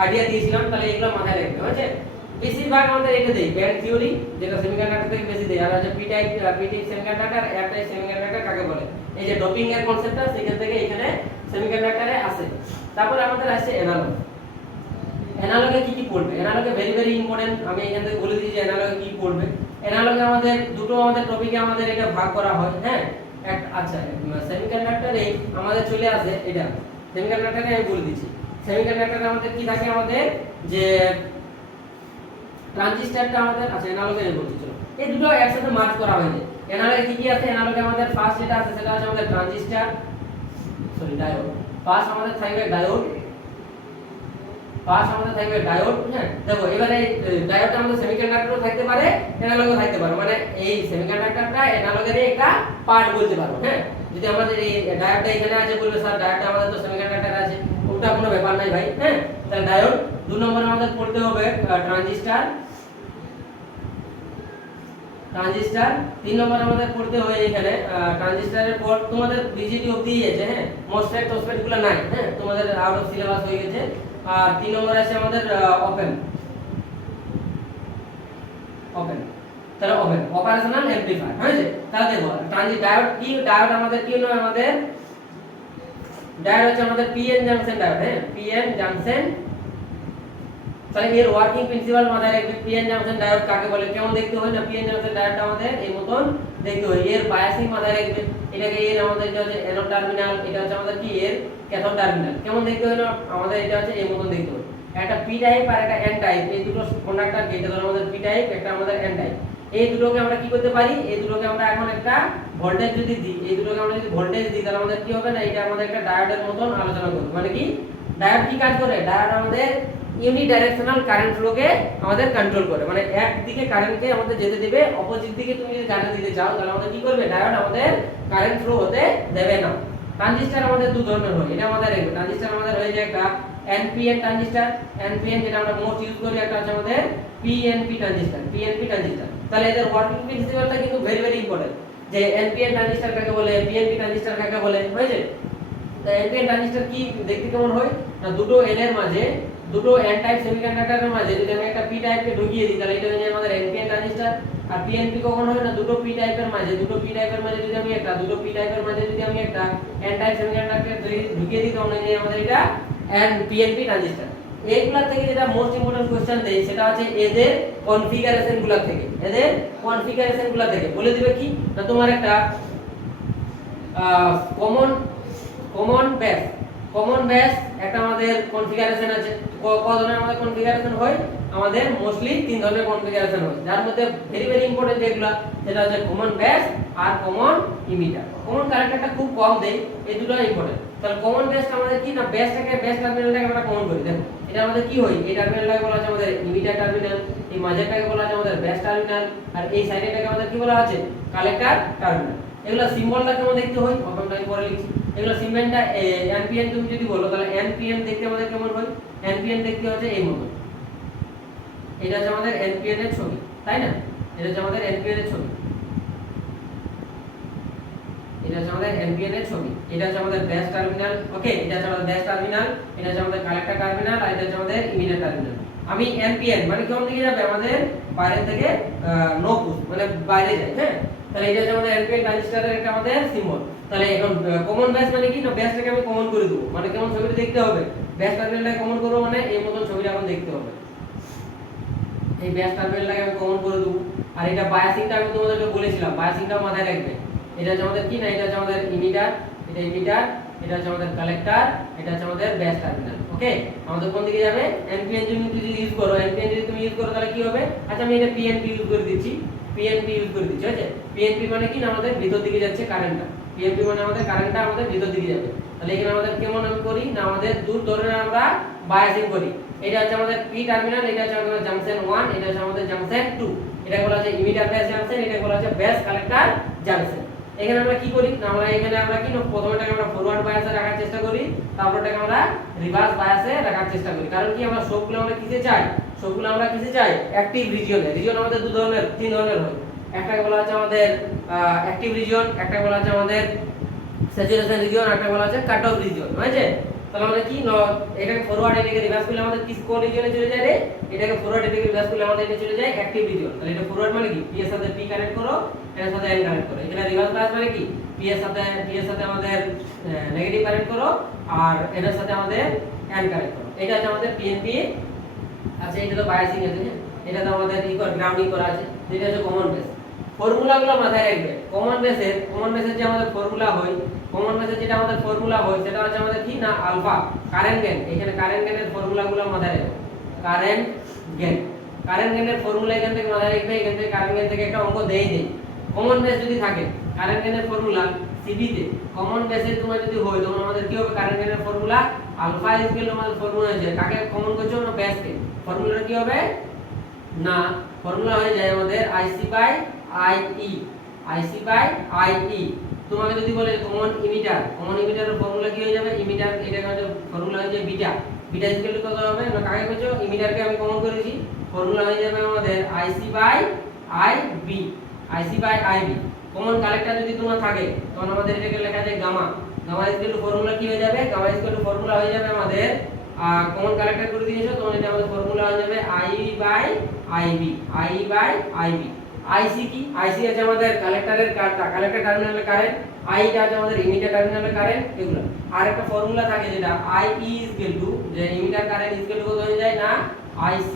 আইডিয়া দিয়েছিলাম। তাহলে এগুলো মাথায় রাখবে, ঠিক আছে। বেশিরভাগ আমাদের এটা দেই ব্যান্ড থিওরি, যেটা সেমিকন্ডাক্টর থেকে বেশি দেই। আর আছে P type semiconductor, N type semiconductor কাকে বলে, এই যে ডপিং এর কনসেপ্টটা সেখান থেকে এখানে সেমিকন্ডাক্টরে আসে। তারপর আমাদের আসছে অ্যানালগ। অ্যানালগে কি কি পড়বে? অ্যানালগে ভেরি ভেরি ইম্পর্টেন্ট, আমি এখান থেকে বলে দিই যে অ্যানালগে কি পড়বে। অ্যানালগে আমাদের দুটো আমাদের টপিকে আমাদের এটা ভাগ করা হয়, হ্যাঁ আচ্ছা সেমিকন্ডাক্টরে আমাদের চলে আসে এটা, সেমিকন্ডাক্টরে আমি বলে দিচ্ছি। সেমিকন্ডাক্টরে আমাদের কি থাকে, আমাদের যে ট্রানজিস্টরটা আমাদের আচ্ছা অ্যানালগে আমি বলছি, চলো এই দুটো একসাথে মার্জ করা হয়েছে। অ্যানালগে কি কি আছে? অ্যানালগে আমাদের ফার্স্ট যেটা আছে সেটা হচ্ছে আমাদের ট্রানজিস্টর, ডায়োড। ফার্স্ট আমাদের থাকবে ডায়োড, হ্যাঁ দেখো এবারে ডায়োডটা আমাদের সেমিকন্ডাক্টরও থাকতে পারে, অ্যানালগও থাকতে পারে, মানে এই সেমিকন্ডাক্টরটা অ্যানালগের একটা পার্ট বলতে পারো, হ্যাঁ যদি আমাদের এই ডায়োডটা এখানে আছে বলবে স্যার ডায়োডটা আমাদের তো সেমিকন্ডাক্টর আছে, ওটা কোনো ব্যাপার নাই ভাই, হ্যাঁ তাহলে ডায়োড। 2 নম্বরে আমাদের পড়তে হবে ট্রানজিস্টর। 3 নম্বরে আমাদের পড়তে হবে এখানে ট্রানজিস্টরের পর তোমাদের বিজিটি অবধি আছে, হ্যাঁ মোসফেট টসফেট গুলো নাই, হ্যাঁ তোমাদের আউট অফ সিলেবাস হয়ে গেছে। আর 3 নম্বরে আছে আমাদের ওপেন, তাহলে ওপেন অপারেশনাল অ্যামপ্লিফায়ার, হয়েছে। তাহলে দেখো ডায়োড কি, ডায়োড আমাদের কি হলো, আমাদের ডায়োড হচ্ছে আমাদের পিএন জাংশন ডায়োড, হ্যাঁ পিএন জাংশন। তাহলে এর ওয়ার্কিং প্রিন্সিপাল মাথায় রাখবে। পিএন জাংশন ডায়োড কাকে বলে, কেমন দেখতে হয় না, পিএন জাংশন ডায়োডটা আমাদের এই মতন দেখতে হয়। এর বায়াসিং মাথায় রাখবে, এটাকে এর আমাদের এটা হচ্ছে অ্যানোড টার্মিনাল, এটা হচ্ছে আমাদের কি এর ক্যাথোড টার্মিনাল। কেমন দেখতে হয় না, আমাদের এটা হচ্ছে এই মতন দেখতে হয়। একটা পি টাইপ আর একটা এন টাইপ, এই দুটো কন্ডাক্টর, এটা ধরো আমাদের পি টাইপ, একটা আমাদের এন টাইপ। এই দুটোকে আমরা কি করতে পারি, এই দুটোকে আমরা এখন একটা ভোল্টেজ যদি দিই, এই দুটোকে আমরা যদি ভোল্টেজ দিই তাহলে আমাদের কি হবে না, এটা আমাদের একটা ডায়োডের মতন আলোচনা করব। মানে কি ডায়োড কি কাজ করে, ডায়োড আমাদের ইউনি ডাইরেকশনাল কারেন্ট ফ্লোকে আমাদের কন্ট্রোল করে, মানে একদিকে কারেন্টকে আমাদের যেতে দিবে, অপোজিট দিকে তুমি যদি কারেন্ট দিতে চাও তাহলে আমাদের কি করবে, ডায়োড আমাদের কারেন্ট ফ্লো হতে দেবে না। ট্রানজিস্টর আমাদের দু ধরনের হয়, এটা আমাদের দেখবে। ট্রানজিস্টর আমাদের হয়ে যায় একটা এনপিএন ট্রানজিস্টর, এনপিএন যেটা আমরা মোস্ট ইউজ করি, একটা হচ্ছে আমাদের পিএনপি ট্রানজিস্টর। তাহলে এদের ওয়ার্কিং প্রিন্সিপালটা কিন্তু ভেরি ভেরি ইম্পর্টেন্ট। যে এনপিএন ট্রানজিস্টর কাকে বলে, পিএনপি ট্রানজিস্টর কাকে বলে, হয়েছে? তো এনপিএন ট্রানজিস্টর কি দেখতে কেমন হয় না, দুটো এন এর মাঝে, দুটো এন টাইপ সেমিকন্ডাক্টরের মাঝে যদি আমি একটা পি টাইপকে ঢুকিয়ে দিই তাহলে এটা হয়ে যায় আমাদের এনপিএন ট্রানজিস্টর। আর পিএনপি কখন হয় না, দুটো পি টাইপের মাঝে, দুটো পি টাইপের মাঝে যদি আমি একটা, দুটো পি টাইপের মাঝে যদি আমি একটা এন টাইপ সেমিকন্ডাক্টর ঢুকিয়ে দিই তখন হয়ে যায় আমাদের এটা এন পিএনপি ট্রানজিস্টর। এইগুলা থেকে যেটা মোস্ট ইম্পর্টেন্ট কোশ্চেন দেই সেটা হচ্ছে এদের কনফিগারেশন গুলা থেকে, এদের কনফিগারেশন গুলা থেকে বলে দিবে কি না, তোমার একটা কমন কমন বেস একটা আমাদের কনফিগারেশন আছে। কত ধরনের আমাদের কনফিগারেশন হয়, আমাদের মোস্টলি তিন ধরনের কনফিগারেশন হয়, যার মধ্যে ভেরি ইম্পর্টেন্ট যেগুলা সেটা হচ্ছে কমন বেস আর কমন ইমিটার। কমন কালেক্টরটা খুব কম দেই, এই দুটো ইম্পর্টেন্ট। তাহলে কমন বেসটা আমাদের কি না, বেসটাকে বেস টার্মিনালটাকে আমরা কমন করি। দেখো এটা আমাদের কি হয়, এই টার্মিনালটাকে বলা আছে আমাদের ইমিটার টার্মিনাল, এই মাঝেরটাকে বলা আছে আমাদের বেস টার্মিনাল, আর এই সাইডেরটাকে আমাদের কি বলা আছে কালেক্টর টার্মিনাল। এগুলা সিম্বলটা কেমন দেখতে হয় ওখানটা আমি পরে লিখছি। এগুলো সিম্বলটা এনপিএন তুমি যদি বলো তাহলে এনপিএন দেখতে আমাদের কেমন হয়, এনপিএন দেখতে হচ্ছে এই মতো। এটা হচ্ছে আমাদের এনপিএন এর ছবি, তাই না? এটা হচ্ছে আমাদের এনপিএন এর ছবি, এটা হচ্ছে আমাদের এনপিএন এর ছবি। এটা হচ্ছে আমাদের বেস টার্মিনাল, ওকে? এটা হচ্ছে আমাদের বেস টার্মিনাল, এটা হচ্ছে আমাদের কালেক্টর টার্মিনাল, আর এটা হচ্ছে আমাদের ইমিটার টার্মিনাল। আমি এনপিএন মানে কোন দিকে যাবে, আমাদের বাইরে থেকে নো পুশ মানে বাইরে যায়, হ্যাঁ? তাহলে এটা হচ্ছে আমাদের এনপিএন ট্রানজিস্টরের একটা আমাদের সিম্বল। তাহলে এখন কমন বেস মানে কি না, বেসটাকে আমি কমন করে দেব, মানে কেমন ছবিটা দেখতে হবে, বেস টার্মিনালটাকে কমন করব মানে এই মতন ছবিটা এখন দেখতে হবে। এই বেস টার্মিনালটাকে আমি কমন করে দেব। আর এটা বায়াসিংটা আমি তোমাদেরকে বলেছিলাম, বায়াসিংটাও মাথায় রাখবে। এটা হচ্ছে আমাদের কি না, এটা হচ্ছে আমাদের ইমিটার, এটা ইমিটার, এটা হচ্ছে আমাদের কালেক্টর, এটা হচ্ছে আমাদের বেস টার্মিনাল, ওকে? আমাদের কোন দিকে যাবে, এনপিএন যদি ইউজ করো, এনপিএন যদি তুমি ইউজ করো তাহলে কি হবে, আচ্ছা আমি এটা পিএনপি ইউজ করে দিচ্ছি, পিএনপি ইউজ করে দিচ্ছি, আছে? পিএনপি মানে কি না, আমাদের ভিতর দিকে যাচ্ছে কারেন্টটা, পিএনপি মানে আমাদের কারেন্টটা আমাদের ভিতর দিকে যাবে। তাহলে এখানে আমাদের কেমন আমি করি না, আমাদের দূর ধরনের আমরা বায়াসিং করি। এটা হচ্ছে আমাদের পি টার্মিনাল, এটা হচ্ছে আমাদের জাংশন 1, এটা হচ্ছে আমাদের জাংশন 2, এটা বলা আছে ইমিটার বেস জাংশন, এটা বলা আছে বেস কালেক্টর জাংশন। এখানে আমরা কি করি না, আমরা এখানে আমরা কি না, প্রথমটাকে আমরা ফরওয়ার্ড বায়াসে রাখার চেষ্টা করি, তারপরটাকে আমরা রিভার্স বায়াসে রাখার চেষ্টা করি। কারণ কি আমরা সবগুলো আমরা কিসে চাই, সবগুলো আমরা কিসে চাই, অ্যাক্টিভ রিজিয়নে। রিজিয়ন আমাদের তিন ধরনের হয়। একটাকে বলা হচ্ছে আমাদের অ্যাক্টিভ রিজিয়ন, একটা বলা হচ্ছে আমাদের স্যাচুরেশন রিজিয়ন, একটা বলা হচ্ছে কাট অফ রিজিয়ন, হয়েছে? তাহলে আমরা কি এটাকে ফরওয়ার্ড এটাকে রিভার্স করলে আমাদের কি কোন রিজিয়নে চলে যায় রে, এটাকে ফরওয়ার্ড এটাকে রিভার্স করলে আমাদের এটা চলে যায় অ্যাক্টিভ রিজিয়ন। তাহলে এটা ফরওয়ার্ড মানে কি, পি এর সাথে পি কানেক্ট করো, এর সাথে এন কানেক্ট করো। এখানে রিভার্স বায়াস মানে কি, পি এর সাথে আমাদের নেগেটিভ কানেক্ট করো, আর এর সাথে আমাদের এন কানেক্ট করো। এটা হচ্ছে আমাদের পিএনপি। আচ্ছা এটা তো বায়াসিং আছে, হ্যাঁ? এটা তো আমাদের গ্রাউন্ডিং করা আছে। এটা হচ্ছে কমন বেস। ফর্মুলাগুলো মাথায় রাখবে। কমন বেসের যে আমাদের ফর্মুলা হয়, কমন বেসের যেটা আমাদের ফর্মুলা হয় সেটা হচ্ছে আমাদের কি না, আলফা কারেন্ট গেইন। এখানে কারেন্ট গেইনের ফর্মুলাগুলো মাথায় রাখবে। কারেন্ট গেইনের ফর্মুলা এখান থেকে মাথায় রাখবে। এখান থেকে কারেন্ট গেইন থেকে একটা অঙ্ক দেই কমন বেস যদি থাকে, কারেন্ট গেইনের ফর্মুলা সিবি তে কমন বেসে তোমার যদি হয় তখন আমাদের কি হবে, কারেন্ট গেইনের ফর্মুলা আলফা ইকুয়াল আমাদের ফর্মুলা হয়ে যায়, কাকে কমন করছো না, বেসকে। ফর্মুলাটা কি হবে না, ফর্মুলা হয়ে যায় আমাদের IC বাই IE। তোমাকে যদি বলে কমন ইমিটারের ফর্মুলা কি হয়ে যাবে, ইমিটার এটা ফর্মুলা হয়ে যায় বিটা ইকুয়াল কত হবে না, কাকে পেছো, ইমিটারকে আমি কমন করেছি, ফর্মুলা হয়ে যাবে আমাদের IC by IB। Common collector যদি তোমার থাকে তখন আমাদের এটাকে লেখা যায় গামা ইকুয়াল ফর্মুলা কি হয়ে যাবে, গামা ইকুয়াল ফর্মুলা হয়ে যাবে আমাদের কমন কালেক্টর করে দিয়েছো তখন এটা আমাদের ফর্মুলা হয়ে যাবে IE বাই IB। IC কি, IC আছে আমাদের কালেক্টরের কালেক্টর টার্মিনালের কারেন্ট, I টা আছে আমাদের ইমিটার টার্মিনালের কারেন্ট, এগুলো। আর একটা ফর্মুলা থাকে যেটা IE যে ইমিটার কারেন্ট কত হয়ে যায় না, IC